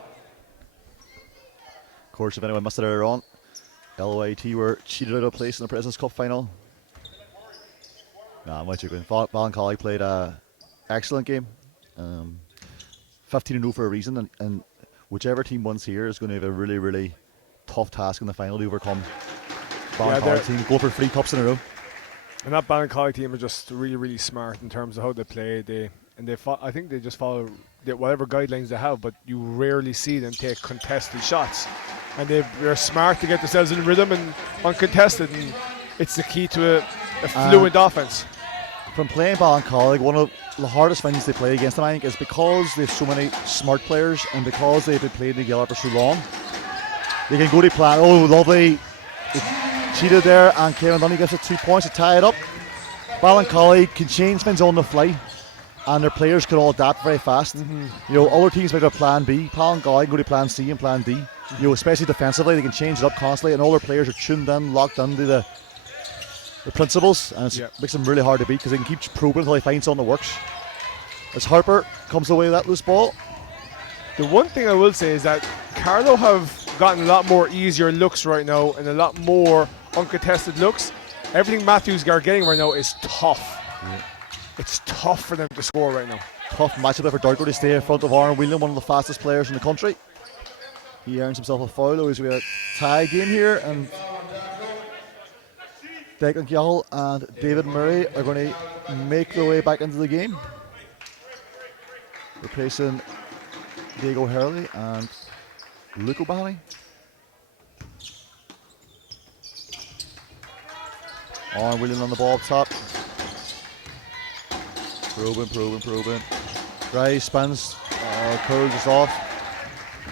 Of course, if anyone missed it earlier on, LOIT were cheated out of place in the President's Cup final. Nah, I'm with you. Ballincollig played an excellent game. 15-0 for a reason, and whichever team wins here is going to have a really, really tough task in the final to overcome Ballincollig team. Go for 3 cups in a row. And that Ballincollig team are just really, really smart in terms of how they play. I think they just follow whatever guidelines they have, but you rarely see them take contested shots. And they're smart to get themselves in rhythm and uncontested, and it's the key to a fluent offense. From playing Ballincollig, one of the hardest things they play against them, I think, is because they have so many smart players and because they've been playing together for so long. They can go to plan. Oh, lovely. They cheated there, and Kevin Dunny gives it 2 points to tie it up. Ballincollig can change things on the fly, and their players can all adapt very fast. You know, other teams might have plan B. Ballincollig can go to plan C and plan D. You know, especially defensively, they can change it up constantly, and all their players are tuned in, locked into the principles, and it makes them really hard to beat because they can keep probing until they find something that works. As Harper comes away with that loose ball. The one thing I will say is that Carlow have gotten a lot more easier looks right now and a lot more uncontested looks. Everything Mathews are getting right now is tough. Yeah. It's tough for them to score right now. Tough matchup there for Darko to stay in front of Aaron Whelan, one of the fastest players in the country. He earns himself a foul. As we have a tie game here, and Declan Gill and David Murray are going to make their way back into the game, replacing Diego Hurley and Luke O'Mahony. Aaron Whelan on the ball up top. Probing. Rise spins, curls us off.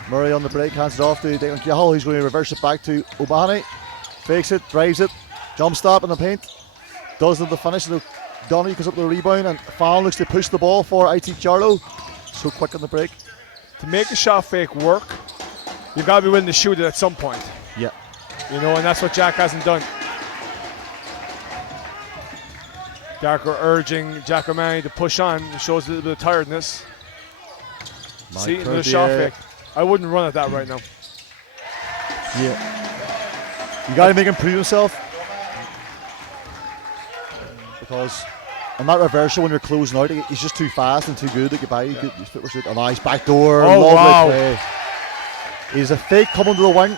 Murray on the break, hands it off to Declan Gill. He's going to reverse it back to O'Mahony. Fakes it, drives it, jump stop in the paint. Does the finish. Donny goes up the rebound, and Fallon looks to push the ball for IT Carlow. So quick on the break. To make a shot fake work, you've got to be willing to shoot it at some point. Yeah. You know, and that's what Jack hasn't done. Darko urging Jack O'Mahony to push on. It shows a little bit of tiredness. See, another shot fake. I wouldn't run at that right now. Yeah. You got to make him prove himself. Because on that reversal, when you're closing out, he's just too fast and too good to get by. A nice backdoor. Oh, lovely wow. play. He's a fake coming to the wing.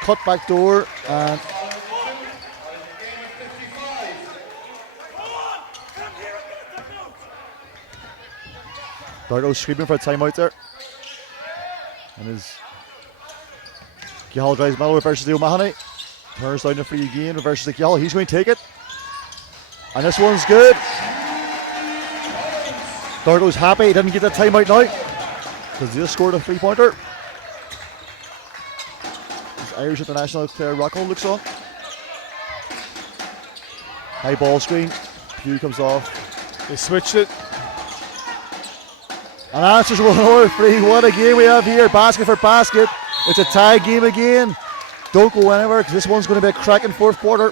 Cut back door. And Darko screaming for a timeout there. And his Gihal drives middle, reverses the O'Mahony. Turns down the free again, reverses the Gihal. He's going to take it. And this one's good. Darko's happy he didn't get the timeout now, because he just scored a 3-pointer. His Irish international Claire Rockwell looks on. High ball screen. Pew comes off. They switched it. And answers 103. What a game we have here. Basket for basket. It's a tie game again. Don't go anywhere, because this one's going to be a cracking fourth quarter.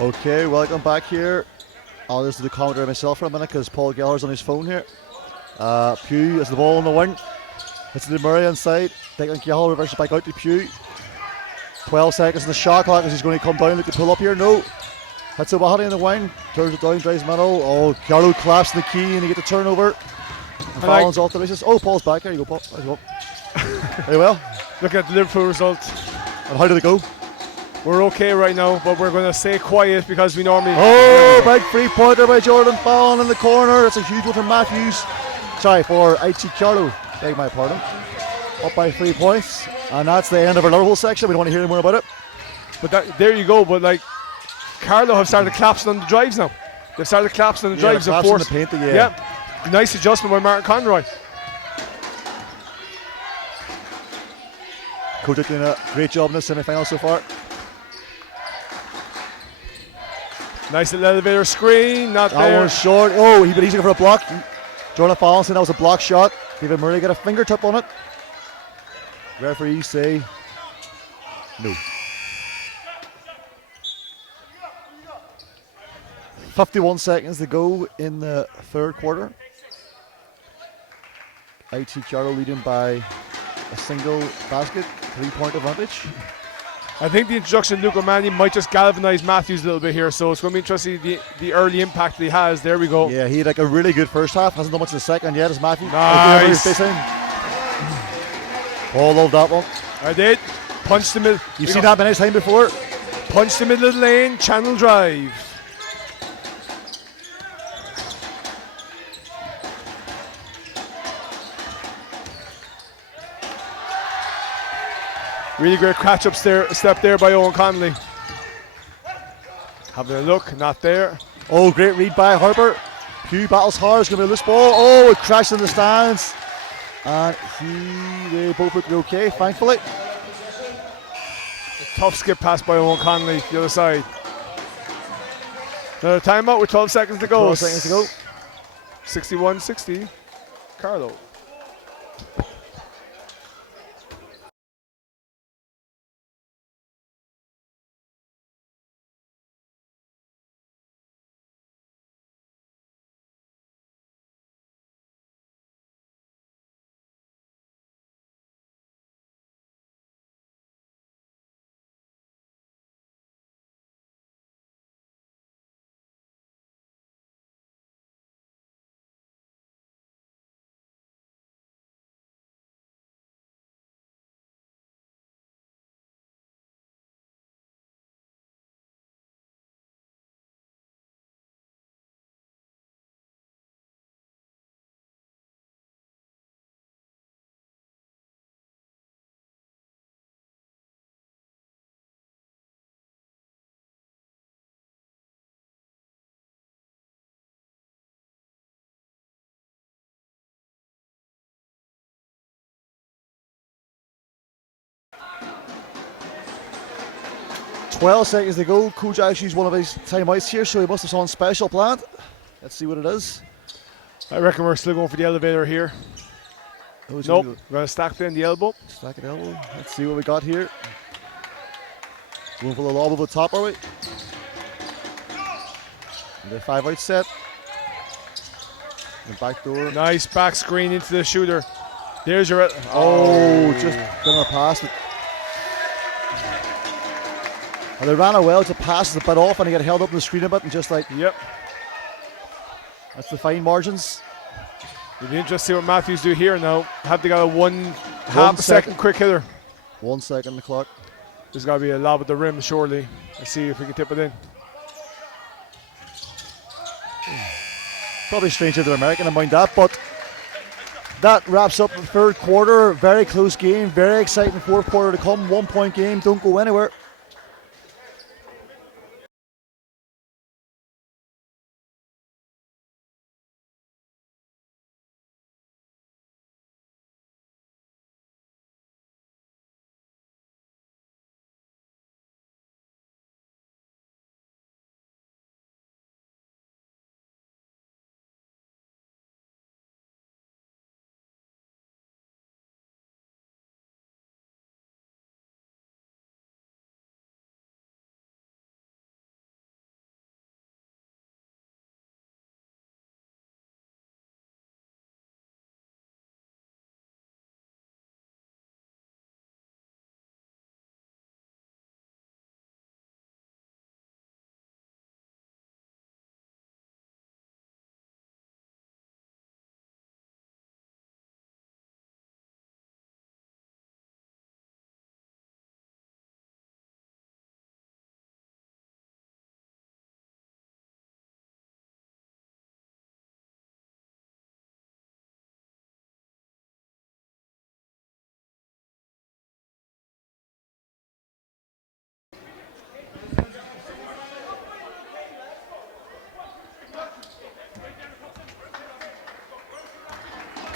Okay, welcome back here. I'll just do the commentary myself for a minute because Paul Geller's on his phone here. Pugh has the ball on the wing. It's to the Murray inside. Declan Geller reverses back out to Pugh. 12 seconds in the shot clock as he's going to come down, look to pull up here. No. Hits O'Mahony in the wing. Turns it down, drives middle. Oh, Carlow collapsed in the key and he get the turnover. And Fallon's off the races. Oh, Paul's back. There you go, Paul. There you go. Very well. Look at the Liverpool result. And how did it go? We're okay right now, but we're going to stay quiet because we normally... Oh, big free-pointer by Jordan Fallon in the corner. It's a huge one for Mathews. Sorry, for IT Carlow. Beg my pardon. Up by 3 points. And that's the end of our Liverpool section. We don't want to hear any more about it. But there you go. But like, Carlow have started collapsing on the drives now. They've started collapsing on the drives. Of course. The paint, yeah. Nice adjustment by Martin Conroy. Kojic doing a great job in the semi-final so far. Nice little elevator screen, not that there. One's short. Oh, he been easy for a block. Jordan Fallon saying that was a block shot. David Murray got a fingertip on it. Referees say no. 51 seconds to go in the third quarter. IT Carlow leading by a single basket, 3-point advantage. I think the introduction of Luca Manni might just galvanise Mathews a little bit here, so it's going to be interesting the early impact that he has. There we go. Yeah, he had like a really good first half. Hasn't done much in the second yet. As Mathews. Nice. Paul loved that one. I did. Punched the middle. You've seen that many times before. Punched the middle of the lane. Channel drive. Really great catch-up step there by Owen Connolly. Having a look, not there. Oh, great read by Harper. Pugh battles hard, it's going to be a loose ball. Oh, it crashed in the stands. And they both look okay, thankfully. A tough skip pass by Owen Connolly, the other side. Another timeout with 12 seconds to go. 12 seconds to go. 61-60, Carlow. Twelve seconds to go. Coach actually used one of his timeouts here, so he must have something special planned. Let's see what it is. I reckon we're still going for the elevator here. Nope, we're going to stack in the elbow. Stack it elbow. Let's see what we got here. Going for the lob over the top, are we? And the 5-out set. And back door. Nice back screen into the shooter. There's your... Just gonna pass it. And they ran it well to pass the bit off and he got held up in the screen a bit and just like... Yep. That's the fine margins. It'll be interesting to see what Mathews do here now. Have they got a half a second quick hitter? 1 second on the clock. There's got to be a lob at the rim, surely. Let's see if we can tip it in. Probably strange to the American, I mind that, but that wraps up the third quarter. Very close game, very exciting fourth quarter to come. 1 point game, don't go anywhere.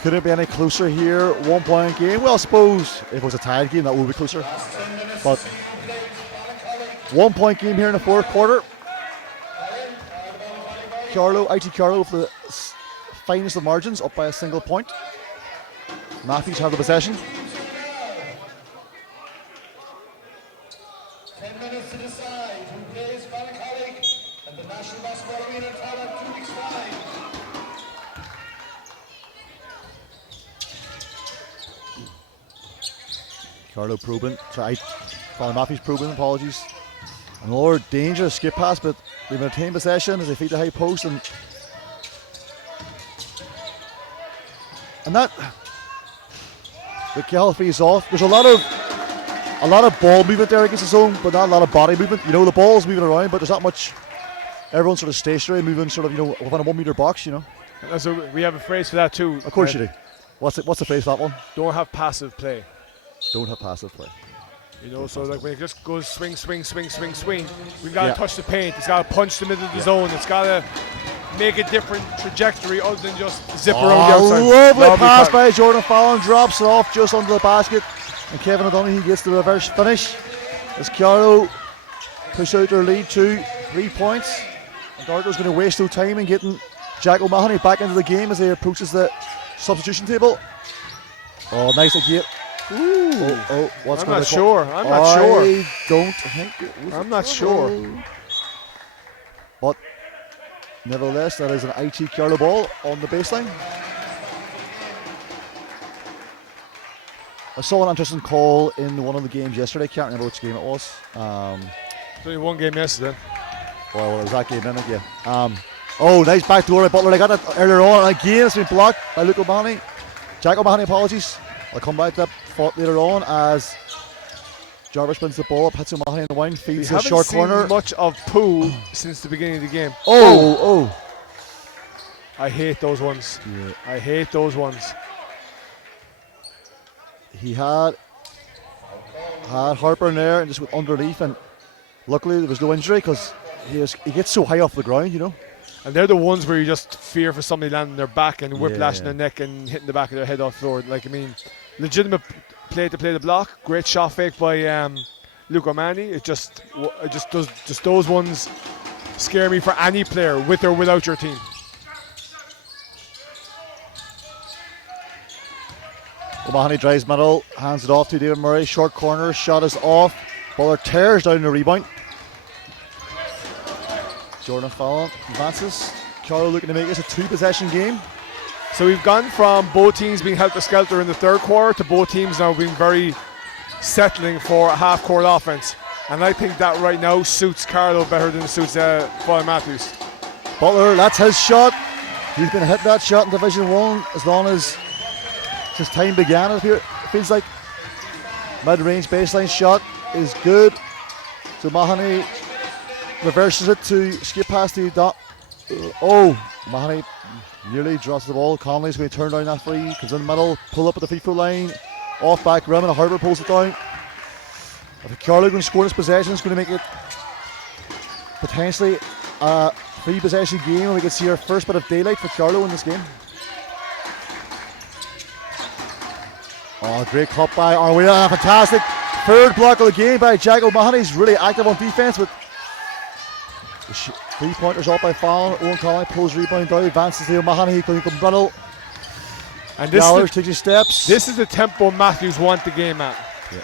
Could it be any closer here? 1 point game. Well, I suppose if it was a tied game, that would be closer. But 1 point game here in the fourth quarter. Carlow, IT Carlow with the finest of margins, up by a single point. Mathews have the possession. 10 minutes to decide who plays Ballincollig and the National Basketball Arena Tower 2 weeks' time. Carlow probing. Sorry, Mathews probing, apologies. Another dangerous skip pass, but they maintain possession as they feed the high post, and that the Cal face off. There's a lot of ball movement there against the zone, but not a lot of body movement. You know, the ball's moving around, but there's not much. Everyone's sort of stationary, moving sort of, you know, within a 1 meter box. You know. And so we have a phrase for that too. Of course you do. What's the phrase for that one? Don't have passive play. Don't have passive play. You know, so like when it just goes swing, we've got to touch the paint. It's got to punch the middle of the zone. It's got to make a different trajectory other than just zip around the outside. Lovely pass by Jordan Fallon, drops it off just under the basket, and Kevin O'Donoghue gets the reverse finish as Carlow push out their lead to 3 points. And Darko's going to waste no time in getting Jack O'Mahony back into the game as he approaches the substitution table. Oh, nice again. What's I'm going not to sure. I'm not sure. I don't think it was. I'm not sure. But nevertheless, that is an IT Carlow ball on the baseline. I saw an interesting call in one of the games yesterday. Can't remember which game it was. There's only one game yesterday. Well, it was that game then, yeah. Nice backdoor by Butler. They got it earlier on. Again, it's been blocked by Luke O'Mahony. Jack O'Mahony, apologies. I'll come back to that thought later on as Jarvis spins the ball up, hits O'Mahony in the wing, feeds the short corner. Haven't seen much of Pooh since the beginning of the game. I hate those ones. Yeah. I hate those ones. He had Harper in there and just with underneath, and luckily there was no injury because he gets so high off the ground, you know. And they're the ones where you just fear for somebody landing their back and whiplashing their neck and hitting the back of their head off the floor. Like, I mean, legitimate play to play the block. Great shot fake by Luke O'Mahony. It just those ones scare me for any player with or without your team. O'Mahony drives middle, hands it off to David Murray. Short corner, shot is off. Butler tears down the rebound. Jordan Fallon advances. Carlow looking to make this a 2-possession game. So we've gone from both teams being helter-skelter in the third quarter to both teams now being very settling for a half-court offense. And I think that right now suits Carlow better than it suits Father Mathews. Butler, that's his shot. He's been hitting that shot in Division 1 as long as since time began. It feels like mid-range baseline shot is good. So Mahoney reverses it to skip past the Mahoney nearly drops the ball. Conley's going to turn down that free, comes in the middle, pull up at the free throw line, off back rim, and Harper pulls it down. I think Carlow going to score this possession. It's going to make it potentially a 3-possession game, and we can see our first bit of daylight for Carlow in this game. Great cut by Arwea. Fantastic third block of the game by Jack O'Mahony. He's really active on defense, but the 3-pointers off by Fallon. Owen Conley pulls rebound down, advances to O'Mahony. He can middle. And Gallagher takes his steps. This is the tempo Mathews want the game at. Yeah.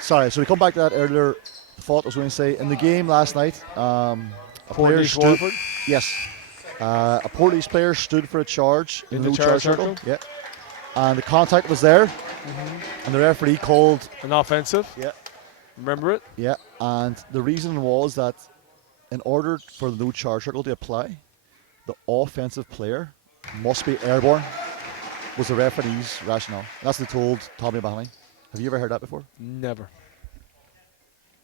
Sorry, so we come back to that earlier thought I was going to say. In the game last night, a Port East player stood for a charge in the charge circle. Yeah. And the contact was there. And the referee called an offensive. Yeah. Remember it? Yeah. And the reason was that in order for the no charge circle to apply, the offensive player must be airborne, was the referee's rationale. That's what they told Tommy Mahoney. Have you ever heard that before? Never.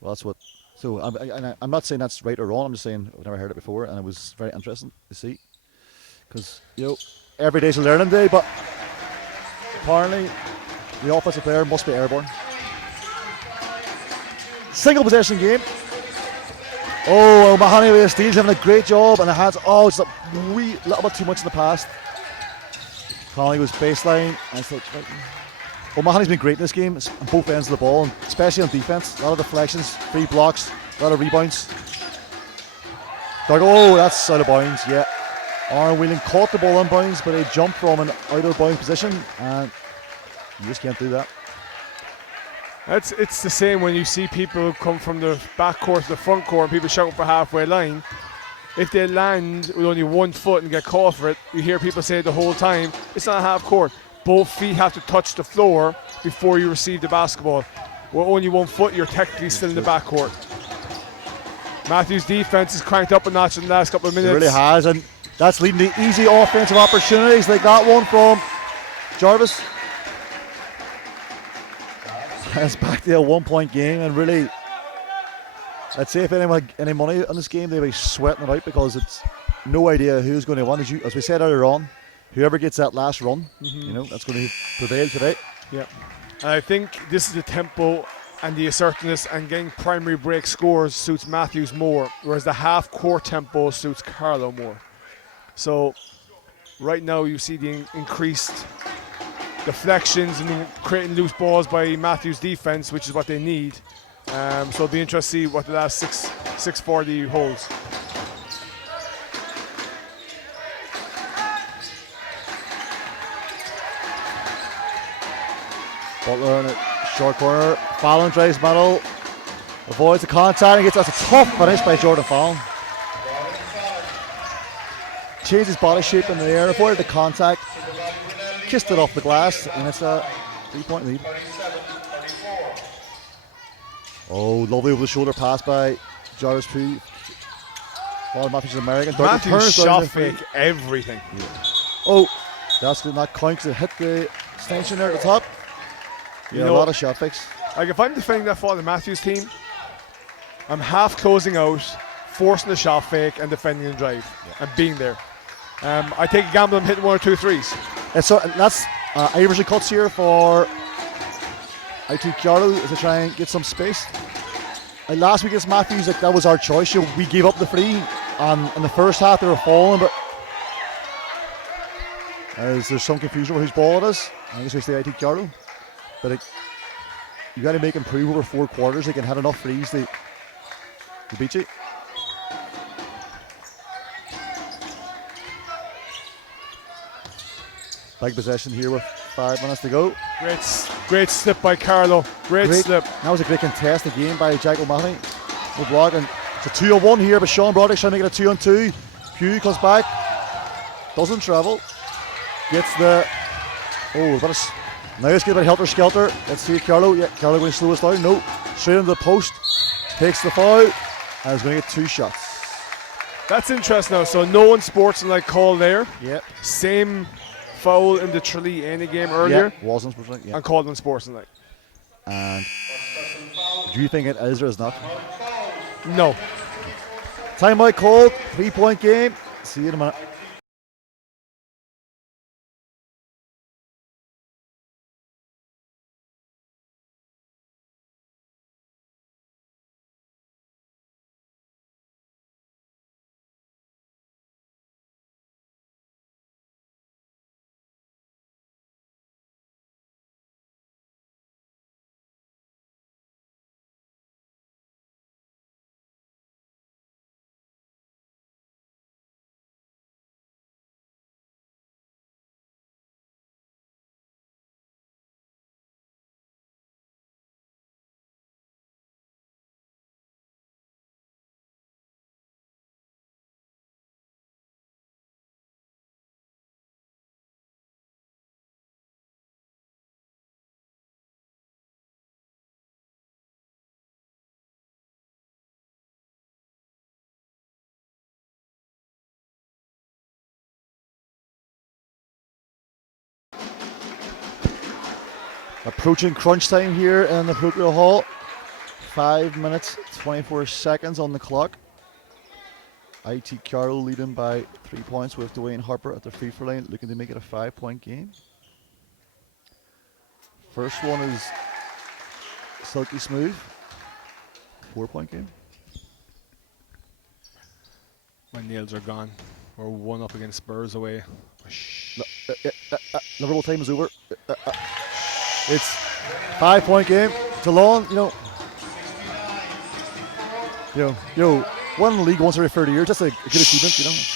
Well, that's what. So I'm not saying that's right or wrong. I'm just saying I've never heard it before, and it was very interesting to see. Because, you know, every day's a learning day, but apparently the offensive player must be airborne. Single possession game. Oh, Mahoney with the steals, having a great job, and the hands. Oh, it's a wee little bit too much in the past. Conley was baseline. And still, well, Mahoney's been great in this game on both ends of the ball, and especially on defense. A lot of deflections, free blocks, a lot of rebounds. Oh, that's out of bounds. Yeah. Aaron Whelan caught the ball in bounds, but he jumped from an out of bounds position, and you just can't do that. It's the same when you see people come from the back court to the front court and people shouting for halfway line. If they land with only 1 foot and get caught for it, you hear people say the whole time, it's not a half court. Both feet have to touch the floor before you receive the basketball. With only 1 foot, you're technically still in the back court. Mathews' defense is cranked up a notch in the last couple of minutes. It really has, and that's leading to easy offensive opportunities like that one from Jarvis. It's back to a 1 point game, and really, I'd say if anyone had any money on this game, they'd be sweating it out because it's no idea who's going to win. As we said earlier on, whoever gets that last run, that's going to prevail today. Yeah, and I think this is the tempo and the assertiveness and getting primary break scores suits Mathews more, whereas the half-court tempo suits Carlow more. So right now you see the increased deflections and creating loose balls by Mathews' defense, which is what they need. So it'll be interesting to see what the last 640 holds. Butler in it, short corner. Fallon drives middle, avoids the contact, and gets that's a tough finish by Jordan Fallon. Changed his body shape in the air, avoided the contact, kissed it off the glass, and it's a 3 point lead. Oh, lovely over the shoulder pass by Jarvis Pugh. Mathews is American. Mathews shot fake everything. Yeah. Oh, that's going to not count because it hit the extension there at the top. Yeah, a lot of shot fakes. Like if I'm defending that for the Mathews team, I'm half closing out, forcing the shot fake, and defending the drive, and being there. I take a gamble on hitting 1 or 2 threes. And so that's Iverson cuts here for IT Carlow to try and get some space. Last week against Mathews, that was our choice. We gave up the free, and in the first half they were falling, but there's some confusion over whose ball it is. I guess it's the IT Carlow. But you got to make them prove over 4 quarters they can hit enough frees to beat you. Big possession here with 5 minutes to go. Great slip by Carlow. Great slip. That was a great contested game by Jack O'Mahony. No block, and it's a 2-on-1 here, but Sean Broderick trying to make it a 2-on-2. Pugh comes back, doesn't travel, gets the now let's get a bit helter-skelter. Let's see Carlow. Yeah, Carlow going to slow us down. No. Straight into the post. Takes the foul. And is going to get 2 shots. That's interesting now. So no unsportsmanlike call there. Yep. Same foul in the Tralee any game earlier. Yeah, wasn't unsportsmanlike. Yeah. And called unsportsmanlike. And do you think it is or is not? No. Timeout called. 3 point game. See you in a minute. Approaching crunch time here in the Procure Hall. 5 minutes, 24 seconds on the clock. IT Carlow leading by 3 points with Dwayne Harper at the free throw line, looking to make it a 5 point game. First one is silky smooth. 4 point game. My nails are gone. We're 1 up against Spurs away. Liverpool time is over. It's 5-point game. It's a long, won the league once every 30 years. That's a good achievement,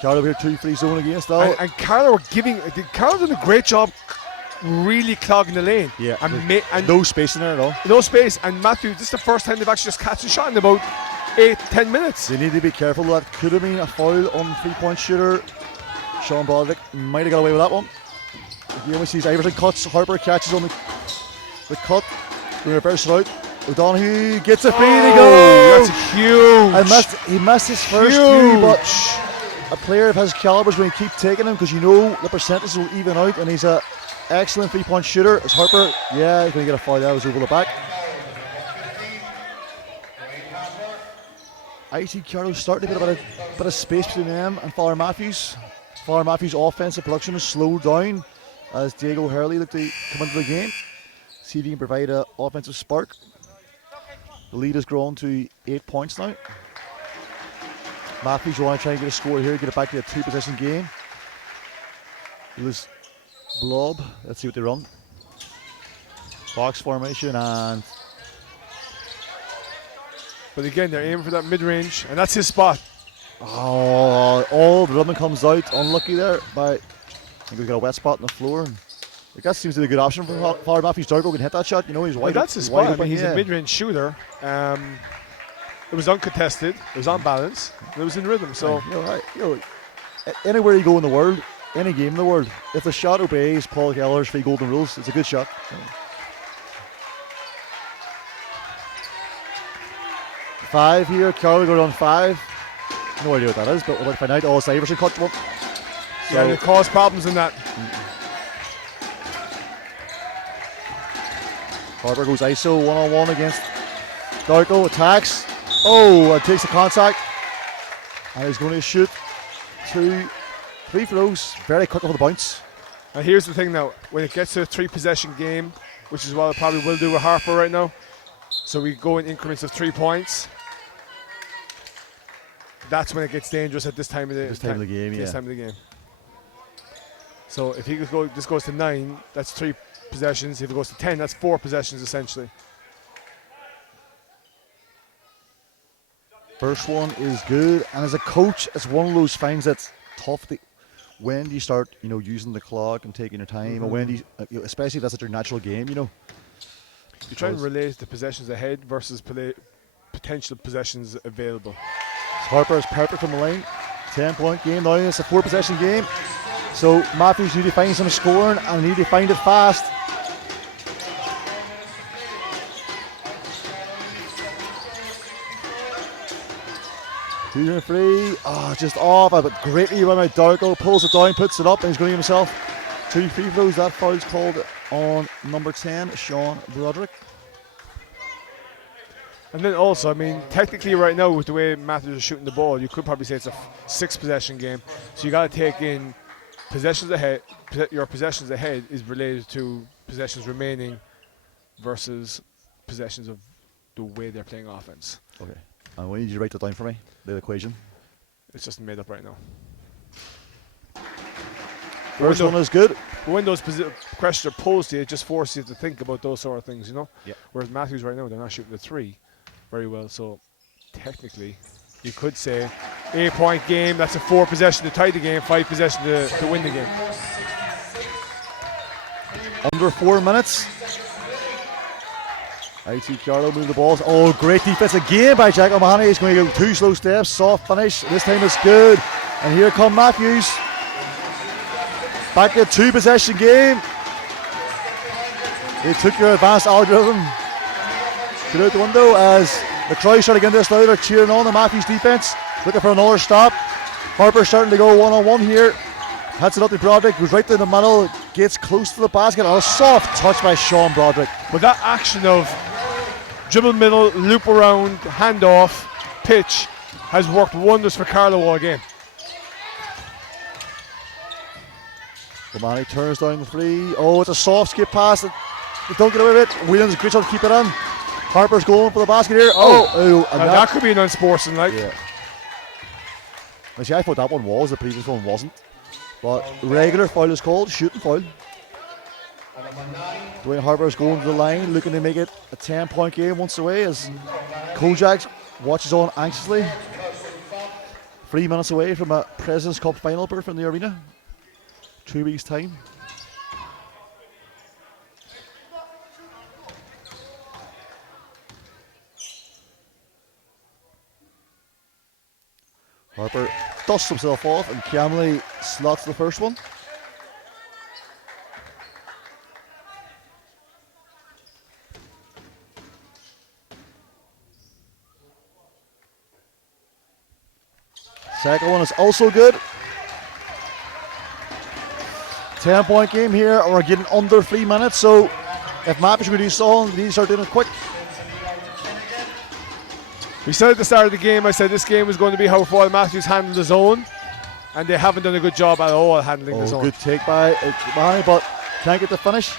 Carlow here 2-3 zone against though. And Carlow Carlow done a great job really clogging the lane. Yeah, and no space in there at all. No space. And Mathews, this is the first time they've actually just catched a shot in about 8-10 minutes. They need to be careful. That could have been a foul on the 3-point shooter. Sean Broderick might have got away with that one. Again, we see Iverson cuts. Harper catches on the cut. We reverse it out. O'Donoghue gets a free to go. That's huge. He missed his first two, but a player of his caliber is going to keep taking him because the percentages will even out, and he's an excellent 3-point shooter. It's Harper. Yeah, he's going to get a foul. That was over the back. I see Carlow starting to get a bit of space between them and Father Mathews. Father Mathews' offensive production has slowed down as Diego Hurley looked to come into the game. See if he can provide an offensive spark. The lead has grown to 8 points now. Mathews will want to try and get a score here, get it back to a 2-possession game. Lewis Blob, let's see what they run. Box formation and... But again, they're aiming for that mid-range, and that's his spot. Oh, the rhythm comes out. Unlucky there. I think we've got a wet spot on the floor. That seems to be a good option for Father Mathews. Darko can hit that shot. He's wide. That's his spot. He's a mid-range shooter. It was uncontested. It was on balance. It was in rhythm. So anywhere you go in the world, any game in the world, if the shot obeys Paul Keller's 3 golden rules, it's a good shot. 5 here. Carlow go on 5. No idea what that is, but we'll find out. Oh, Iverson cut one. So it caused problems in that. Harper goes ISO 1-on-1 against Darko. Attacks. Oh, takes the contact. And he's going to shoot 2, 3 throws. Very quick off the bounce. And here's the thing now. When it gets to a 3-possession game, which is what it probably will do with Harper right now, so we go in increments of 3 points. That's when it gets dangerous at this time of the game. So if this goes to 9, that's 3 possessions. If it goes to 10, that's 4 possessions essentially. First one is good, and as a coach, it's one of those things that's tough. When do you start, using the clock and taking your time, or when do you, especially if that's your natural game, You try and relate the possessions ahead versus potential possessions available. Harper is perfect from the line. 10-point game now. It's a 4-possession game. So Mathews need to find some scoring and need to find it fast. Two and 3. Oh, just off. But great rebound by Darko. Pulls it down, puts it up, and he's going to give himself 2 free throws. That foul's called on number 10, Sean Broderick. And then also, technically right now with the way Mathews is shooting the ball, you could probably say it's a 6-possession game. So you got to take in possessions ahead. Your possessions ahead is related to possessions remaining versus possessions of the way they're playing offense. Okay. And we need you to write that down for me, the equation. It's just made up right now. First one is good. When those questions are posed to you, it just forces you to think about those sort of things, Yeah. Whereas Mathews right now, they're not shooting the 3 very well. So technically, you could say 8-point game. That's a 4-possession to tie the game, 5 possession to win the game. Under 4 minutes. IT Carlow move the balls. Oh, great defense again by Jack O'Mahony. He's going to go 2 slow steps, soft finish. This time it's good. And here come Mathews. Back to a 2-possession game. They took your advanced algorithm. Put out the window as the crowd starting to get this louder, cheering on the Mathews defense. Looking for another stop. Harper starting to go 1-on-1 here. Hits it up to Broderick, goes right down the middle, gets close to the basket. A soft touch by Sean Broderick. But that action of dribble middle, loop around, hand off, pitch has worked wonders for Carlow all game. O'Mahony turns down the 3. Oh, it's a soft skip pass. They don't get away with it. Williams, great job to keep it on. Harper's going for the basket here. Oh, and that could be an unsportsmanlike. Yeah. See, I thought that one was, the previous one wasn't. But regular foul is called, shooting foul. Dwayne Harper's going to the line, looking to make it a 10-point game once away as Kojak watches on anxiously. 3 minutes away from a President's Cup final berth in the arena. 2 weeks' time. Harper dusts himself off and Camley slots the first one. Second one is also good. 10-point game here. We're getting under 3 minutes, so if Mathews are going to do something, they need to start doing it quick. We said at the start of the game, I said this game was going to be how far Mathews handled the zone, and they haven't done a good job at all handling the zone. Good take by Mahoney, but can't get the finish.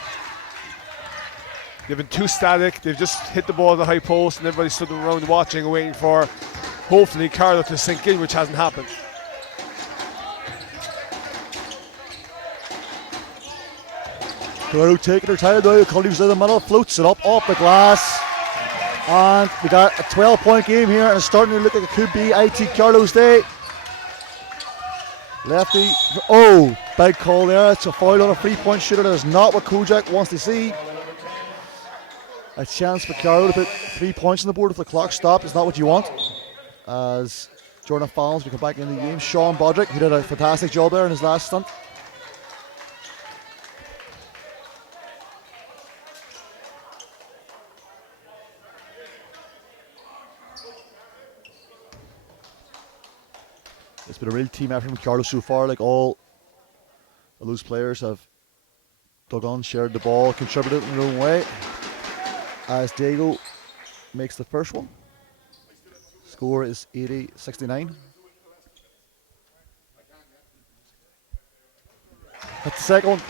They've been too static. They've just hit the ball at the high post, and everybody stood around watching and waiting for, hopefully, Carlow to sink in, which hasn't happened. Carlow taking her time now. Cully's in the middle, floats it up off the glass. And we got a 12-point game here, and it's starting to look like it could be IT Carlow's day. Lefty, big call there. It's a foul on a 3-point shooter. That is not what Kojak wants to see. A chance for Carlow to put 3 points on the board if the clock stopped. It's not what you want. As Jordan Fallons will come back into the game. Sean Bodrick, who did a fantastic job there in his last stunt. It's been a real team effort from Carlow so far. Like, all of those players have dug on, shared the ball, contributed in their own way. As Diego makes the first one. Score is 80-69. That's the second one.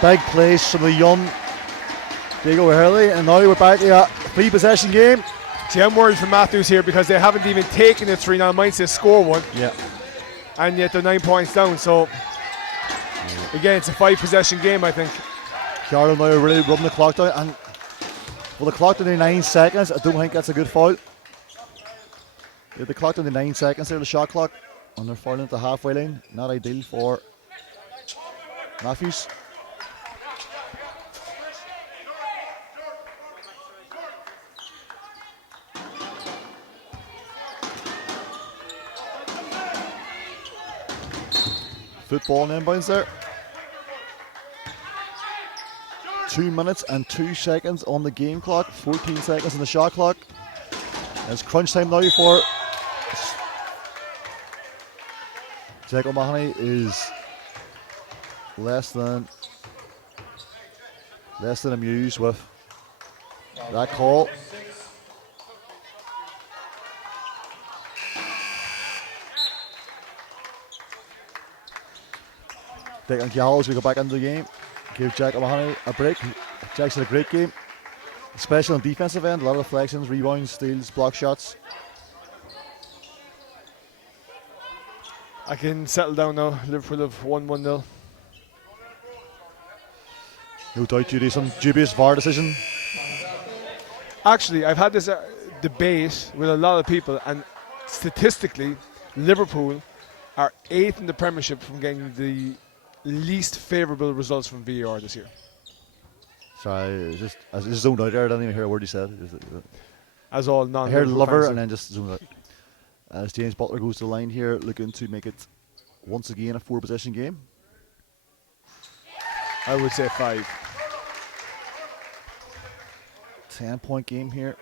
Big plays from the young Diego Hurley, and now we're back to a 3-possession game. See, I'm worried for Mathews here because they haven't even taken the 3 now. Might say score one. Yeah. And yet they're 9 points down. So, again, it's a 5-possession game, I think. Carlow now really running the clock down. And well, the clock down to 9 seconds. I don't think that's a good foul. Yeah, the clock down to 9 seconds there, the shot clock. And they're fouling at the halfway line. Not ideal for Mathews. Football and inbounds there. 2 minutes and 2 seconds on the game clock. 14 seconds on the shot clock. And it's crunch time now for Jacob Mahoney. Is less than amused with that call. Declan Gallows will go back into the game. Give Jack O'Mahony a break. Jack's had a great game, especially on the defensive end. A lot of deflections, rebounds, steals, block shots. I can settle down now. Liverpool have 1-1-0. No doubt due to some dubious VAR decision. Actually, I've had this debate with a lot of people, and statistically, Liverpool are 8th in the Premiership from getting the least favourable results from VAR this year. Sorry, I just zoned out there. I didn't even hear a word he said. As all non. I heard lover and then just zoned out. As James Butler goes to the line here, looking to make it once again a 4-possession game. I would say 5. 10-point game here.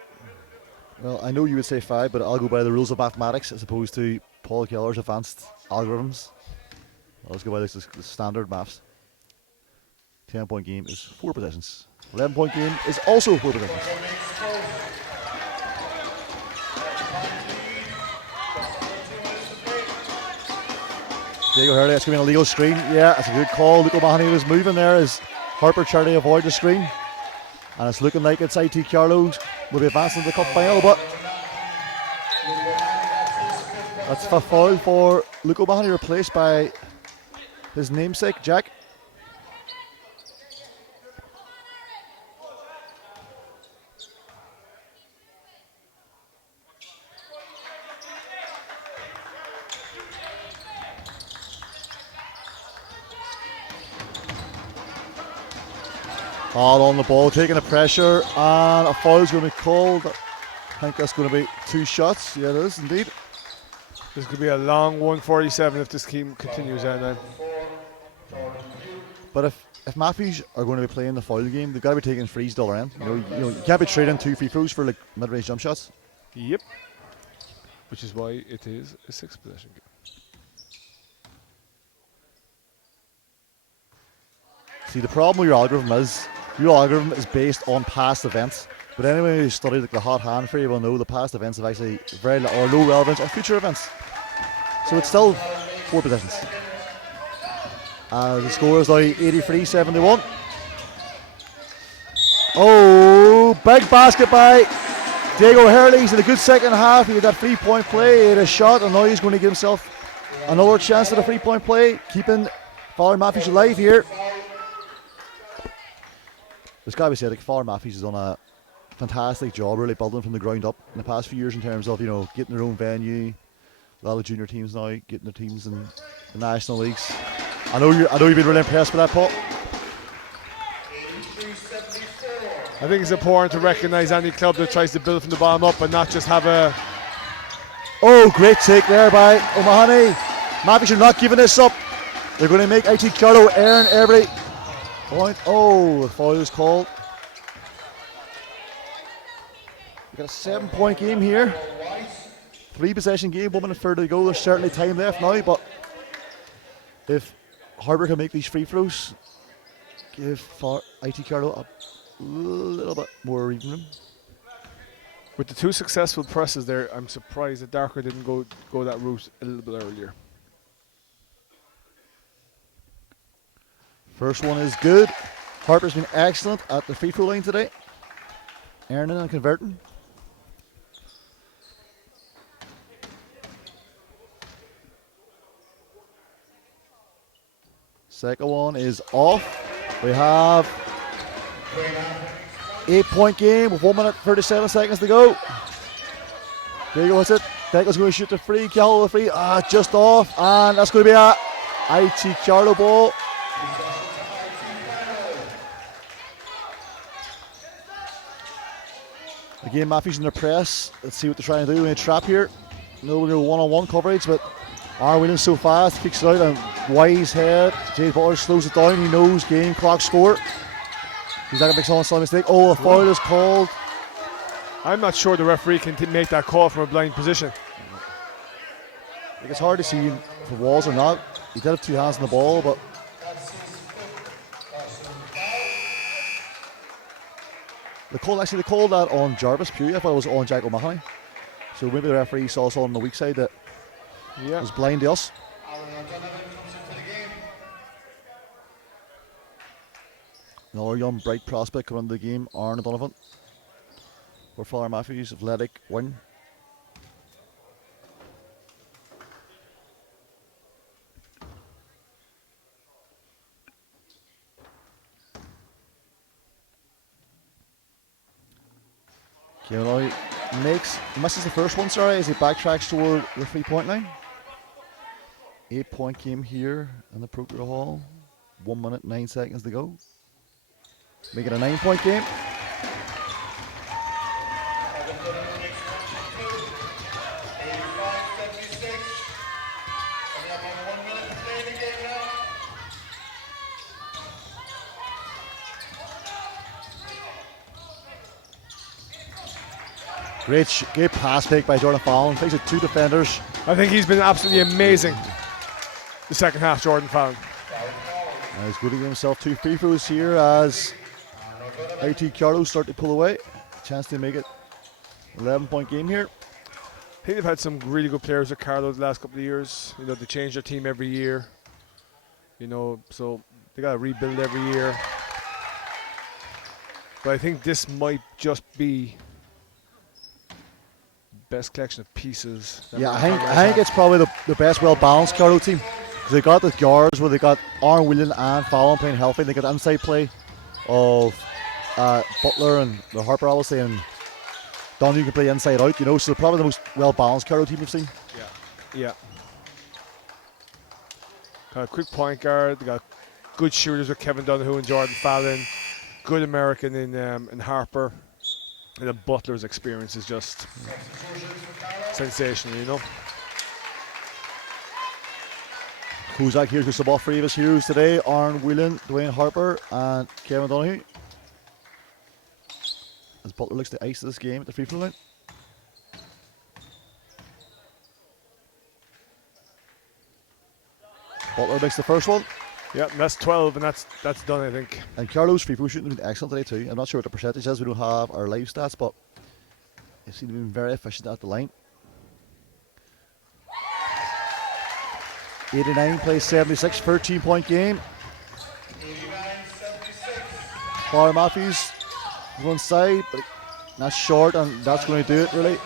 Well, I know you would say 5, but I'll go by the rules of mathematics as opposed to Paul Keller's advanced algorithms. I'll just go by the standard maths. 10-point game is 4 possessions. 11-point game is also 4 possessions. Diego Hurley, that's going to be an illegal screen. Yeah, that's a good call. Luke O'Mahony was moving there as Harper tried to avoid the screen. And it's looking like it's IT Carlow will be advancing to the cup final, but that's a foul for Luke O'Mahony, replaced by his namesake, Jack. All on the ball, taking the pressure, and a foul is going to be called. I think that's going to be 2 shots. Yeah, it is indeed. This could be a long 147 if this game continues on then. But if Mathews are going to be playing the foul game, they've got to be taking frees all around. You can't be trading 2 free throws for like mid-range jump shots. Yep. Which is why it is a 6 possession game. See, the problem with your algorithm is based on past events. But anyone who studied like the hot hand theory will know the past events have actually very or low relevance on future events. So it's still 4 possessions. The score is now 83-71. Oh, big basket by Diego Hurley. He's in a good second half. He had that 3-point play, he had a shot, and now he's going to give himself another chance at a 3-point play, keeping Father Mathews alive here. It's got to be said, like, Father Mathews has done a fantastic job really building from the ground up in the past few years in terms of, getting their own venue. A lot of junior teams now getting their teams in the national leagues. I know you've been really impressed with that, Paul. I think it's important to recognise any club that tries to build from the bottom up and not just have a... Oh, great take there by O'Mahony. Mathews are not giving this up. They're going to make IT Carlow earn every point. Oh, the foul is called. We've got a 7-point game here. 3 possession game, 1 minute further to go. There's certainly time left now, but if Harper can make these free throws, give IT Carlow a little bit more reading room. With the 2 successful presses there, I'm surprised that Darker didn't go that route a little bit earlier. First one is good. Harper's been excellent at the free throw line today, earning and converting. Second one is off. We have 8-point game with 1 minute 37 seconds to go. There you go, that's it. Declan's going to shoot the free, Carlow the free, just off, and that's going to be a IT Carlow ball. Again, Mathews in their press. Let's see what they're trying to do in a trap here. No one-on-one coverage, but Williams so fast, kicks it out, and Wise head. Jay Butler slows it down. He knows game clock score. He's not going to make someone slight mistake. Oh, a foul is called. I'm not sure the referee can make that call from a blind position. I think it's hard to see if it was or not. He did have 2 hands on the ball, but they called that on Jarvis Pugh. I thought it was on Jack O'Mahony. So maybe the referee saw something on the weak side that was blind to us. Another young bright prospect coming into the game, Aaron Donovan. For Father Mathews, athletic win. Carlow misses the first one, as he backtracks toward the 3-point line. 8-point game here in the Proctor Hall. 1 minute, 9 seconds to go. Make it a 9-point game. Great pass pick by Jordan Fallon. Takes it 2 defenders. I think he's been absolutely amazing the second half, Jordan Fallon. He's going to give himself 2 free throws here as IT Carlow start to pull away. Chance to make it 11-point game here. I think they've had some really good players at Carlow the last couple of years. You know, they change their team every year. You know, so they got to rebuild every year. But I think this might just be best collection of pieces. Yeah, I think it's probably the best well-balanced Carlow team. Because they got the guards where they got Aaron Whelan and Fallon playing healthy. They got inside play of Butler and the Harper, obviously, and Donahue can play inside out, you know, so they're probably the most well-balanced Carlow team we've seen. Yeah. Got a quick point guard. They got good shooters with Kevin Donahue and Jordan Fallon. Good American in Harper. And then Butler's experience is just sensational, you know. Kuzak here to sub off three of his heroes today. Aaron Whelan, Dwayne Harper, and Kevin Donahue. As Butler looks to ice this game at the free throw line. Butler makes the first one. Yeah, and that's 12, and that's done, I think. And Carlow's free throw shooting has been excellent today too. I'm not sure what the percentage is. We don't have our live stats, but they seem to be very efficient at the line. 89 plays 76, 13-point game. Power Mathews one side, but that's short, and that's going to do it really.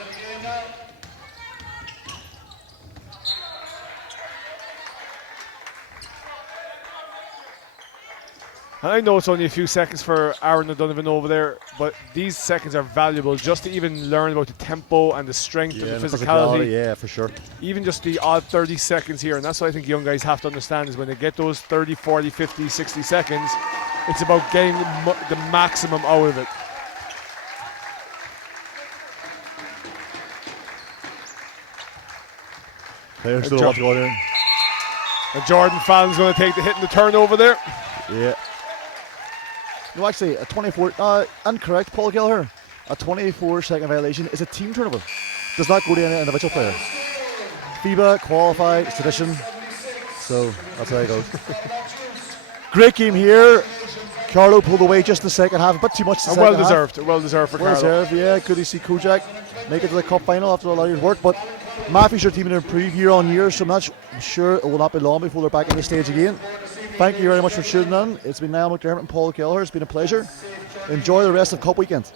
And I know it's only a few seconds for Aaron O'Donovan over there, but these seconds are valuable just to even learn about the tempo and the strength and the physicality. Yeah, for sure. Even just the odd 30 seconds here, and that's what I think young guys have to understand is when they get those 30, 40, 50, 60 seconds, it's about getting the maximum out of it. Players still want to go in. And Jordan Fallon's going to take the hit and the turnover there. Yeah. No, actually, a 24, incorrect, Paul Gallagher. A 24-second violation is a team turnover. Does not go to any individual player. FIBA, qualify, it's tradition. So, that's how it goes. Great game here. Carlow pulled away just in the second half, a bit too much the second half. Well deserved for Carlow. Well deserved, yeah. Good to see Kojak make it to the cup final after a lot of years' work. But Mathews are team to improve year on year, so I'm sure it will not be long before they're back on the stage again. Thank you very much for tuning in. It's been Niall McDermott and Paul Kelleher. It's been a pleasure. Enjoy the rest of Cup weekend.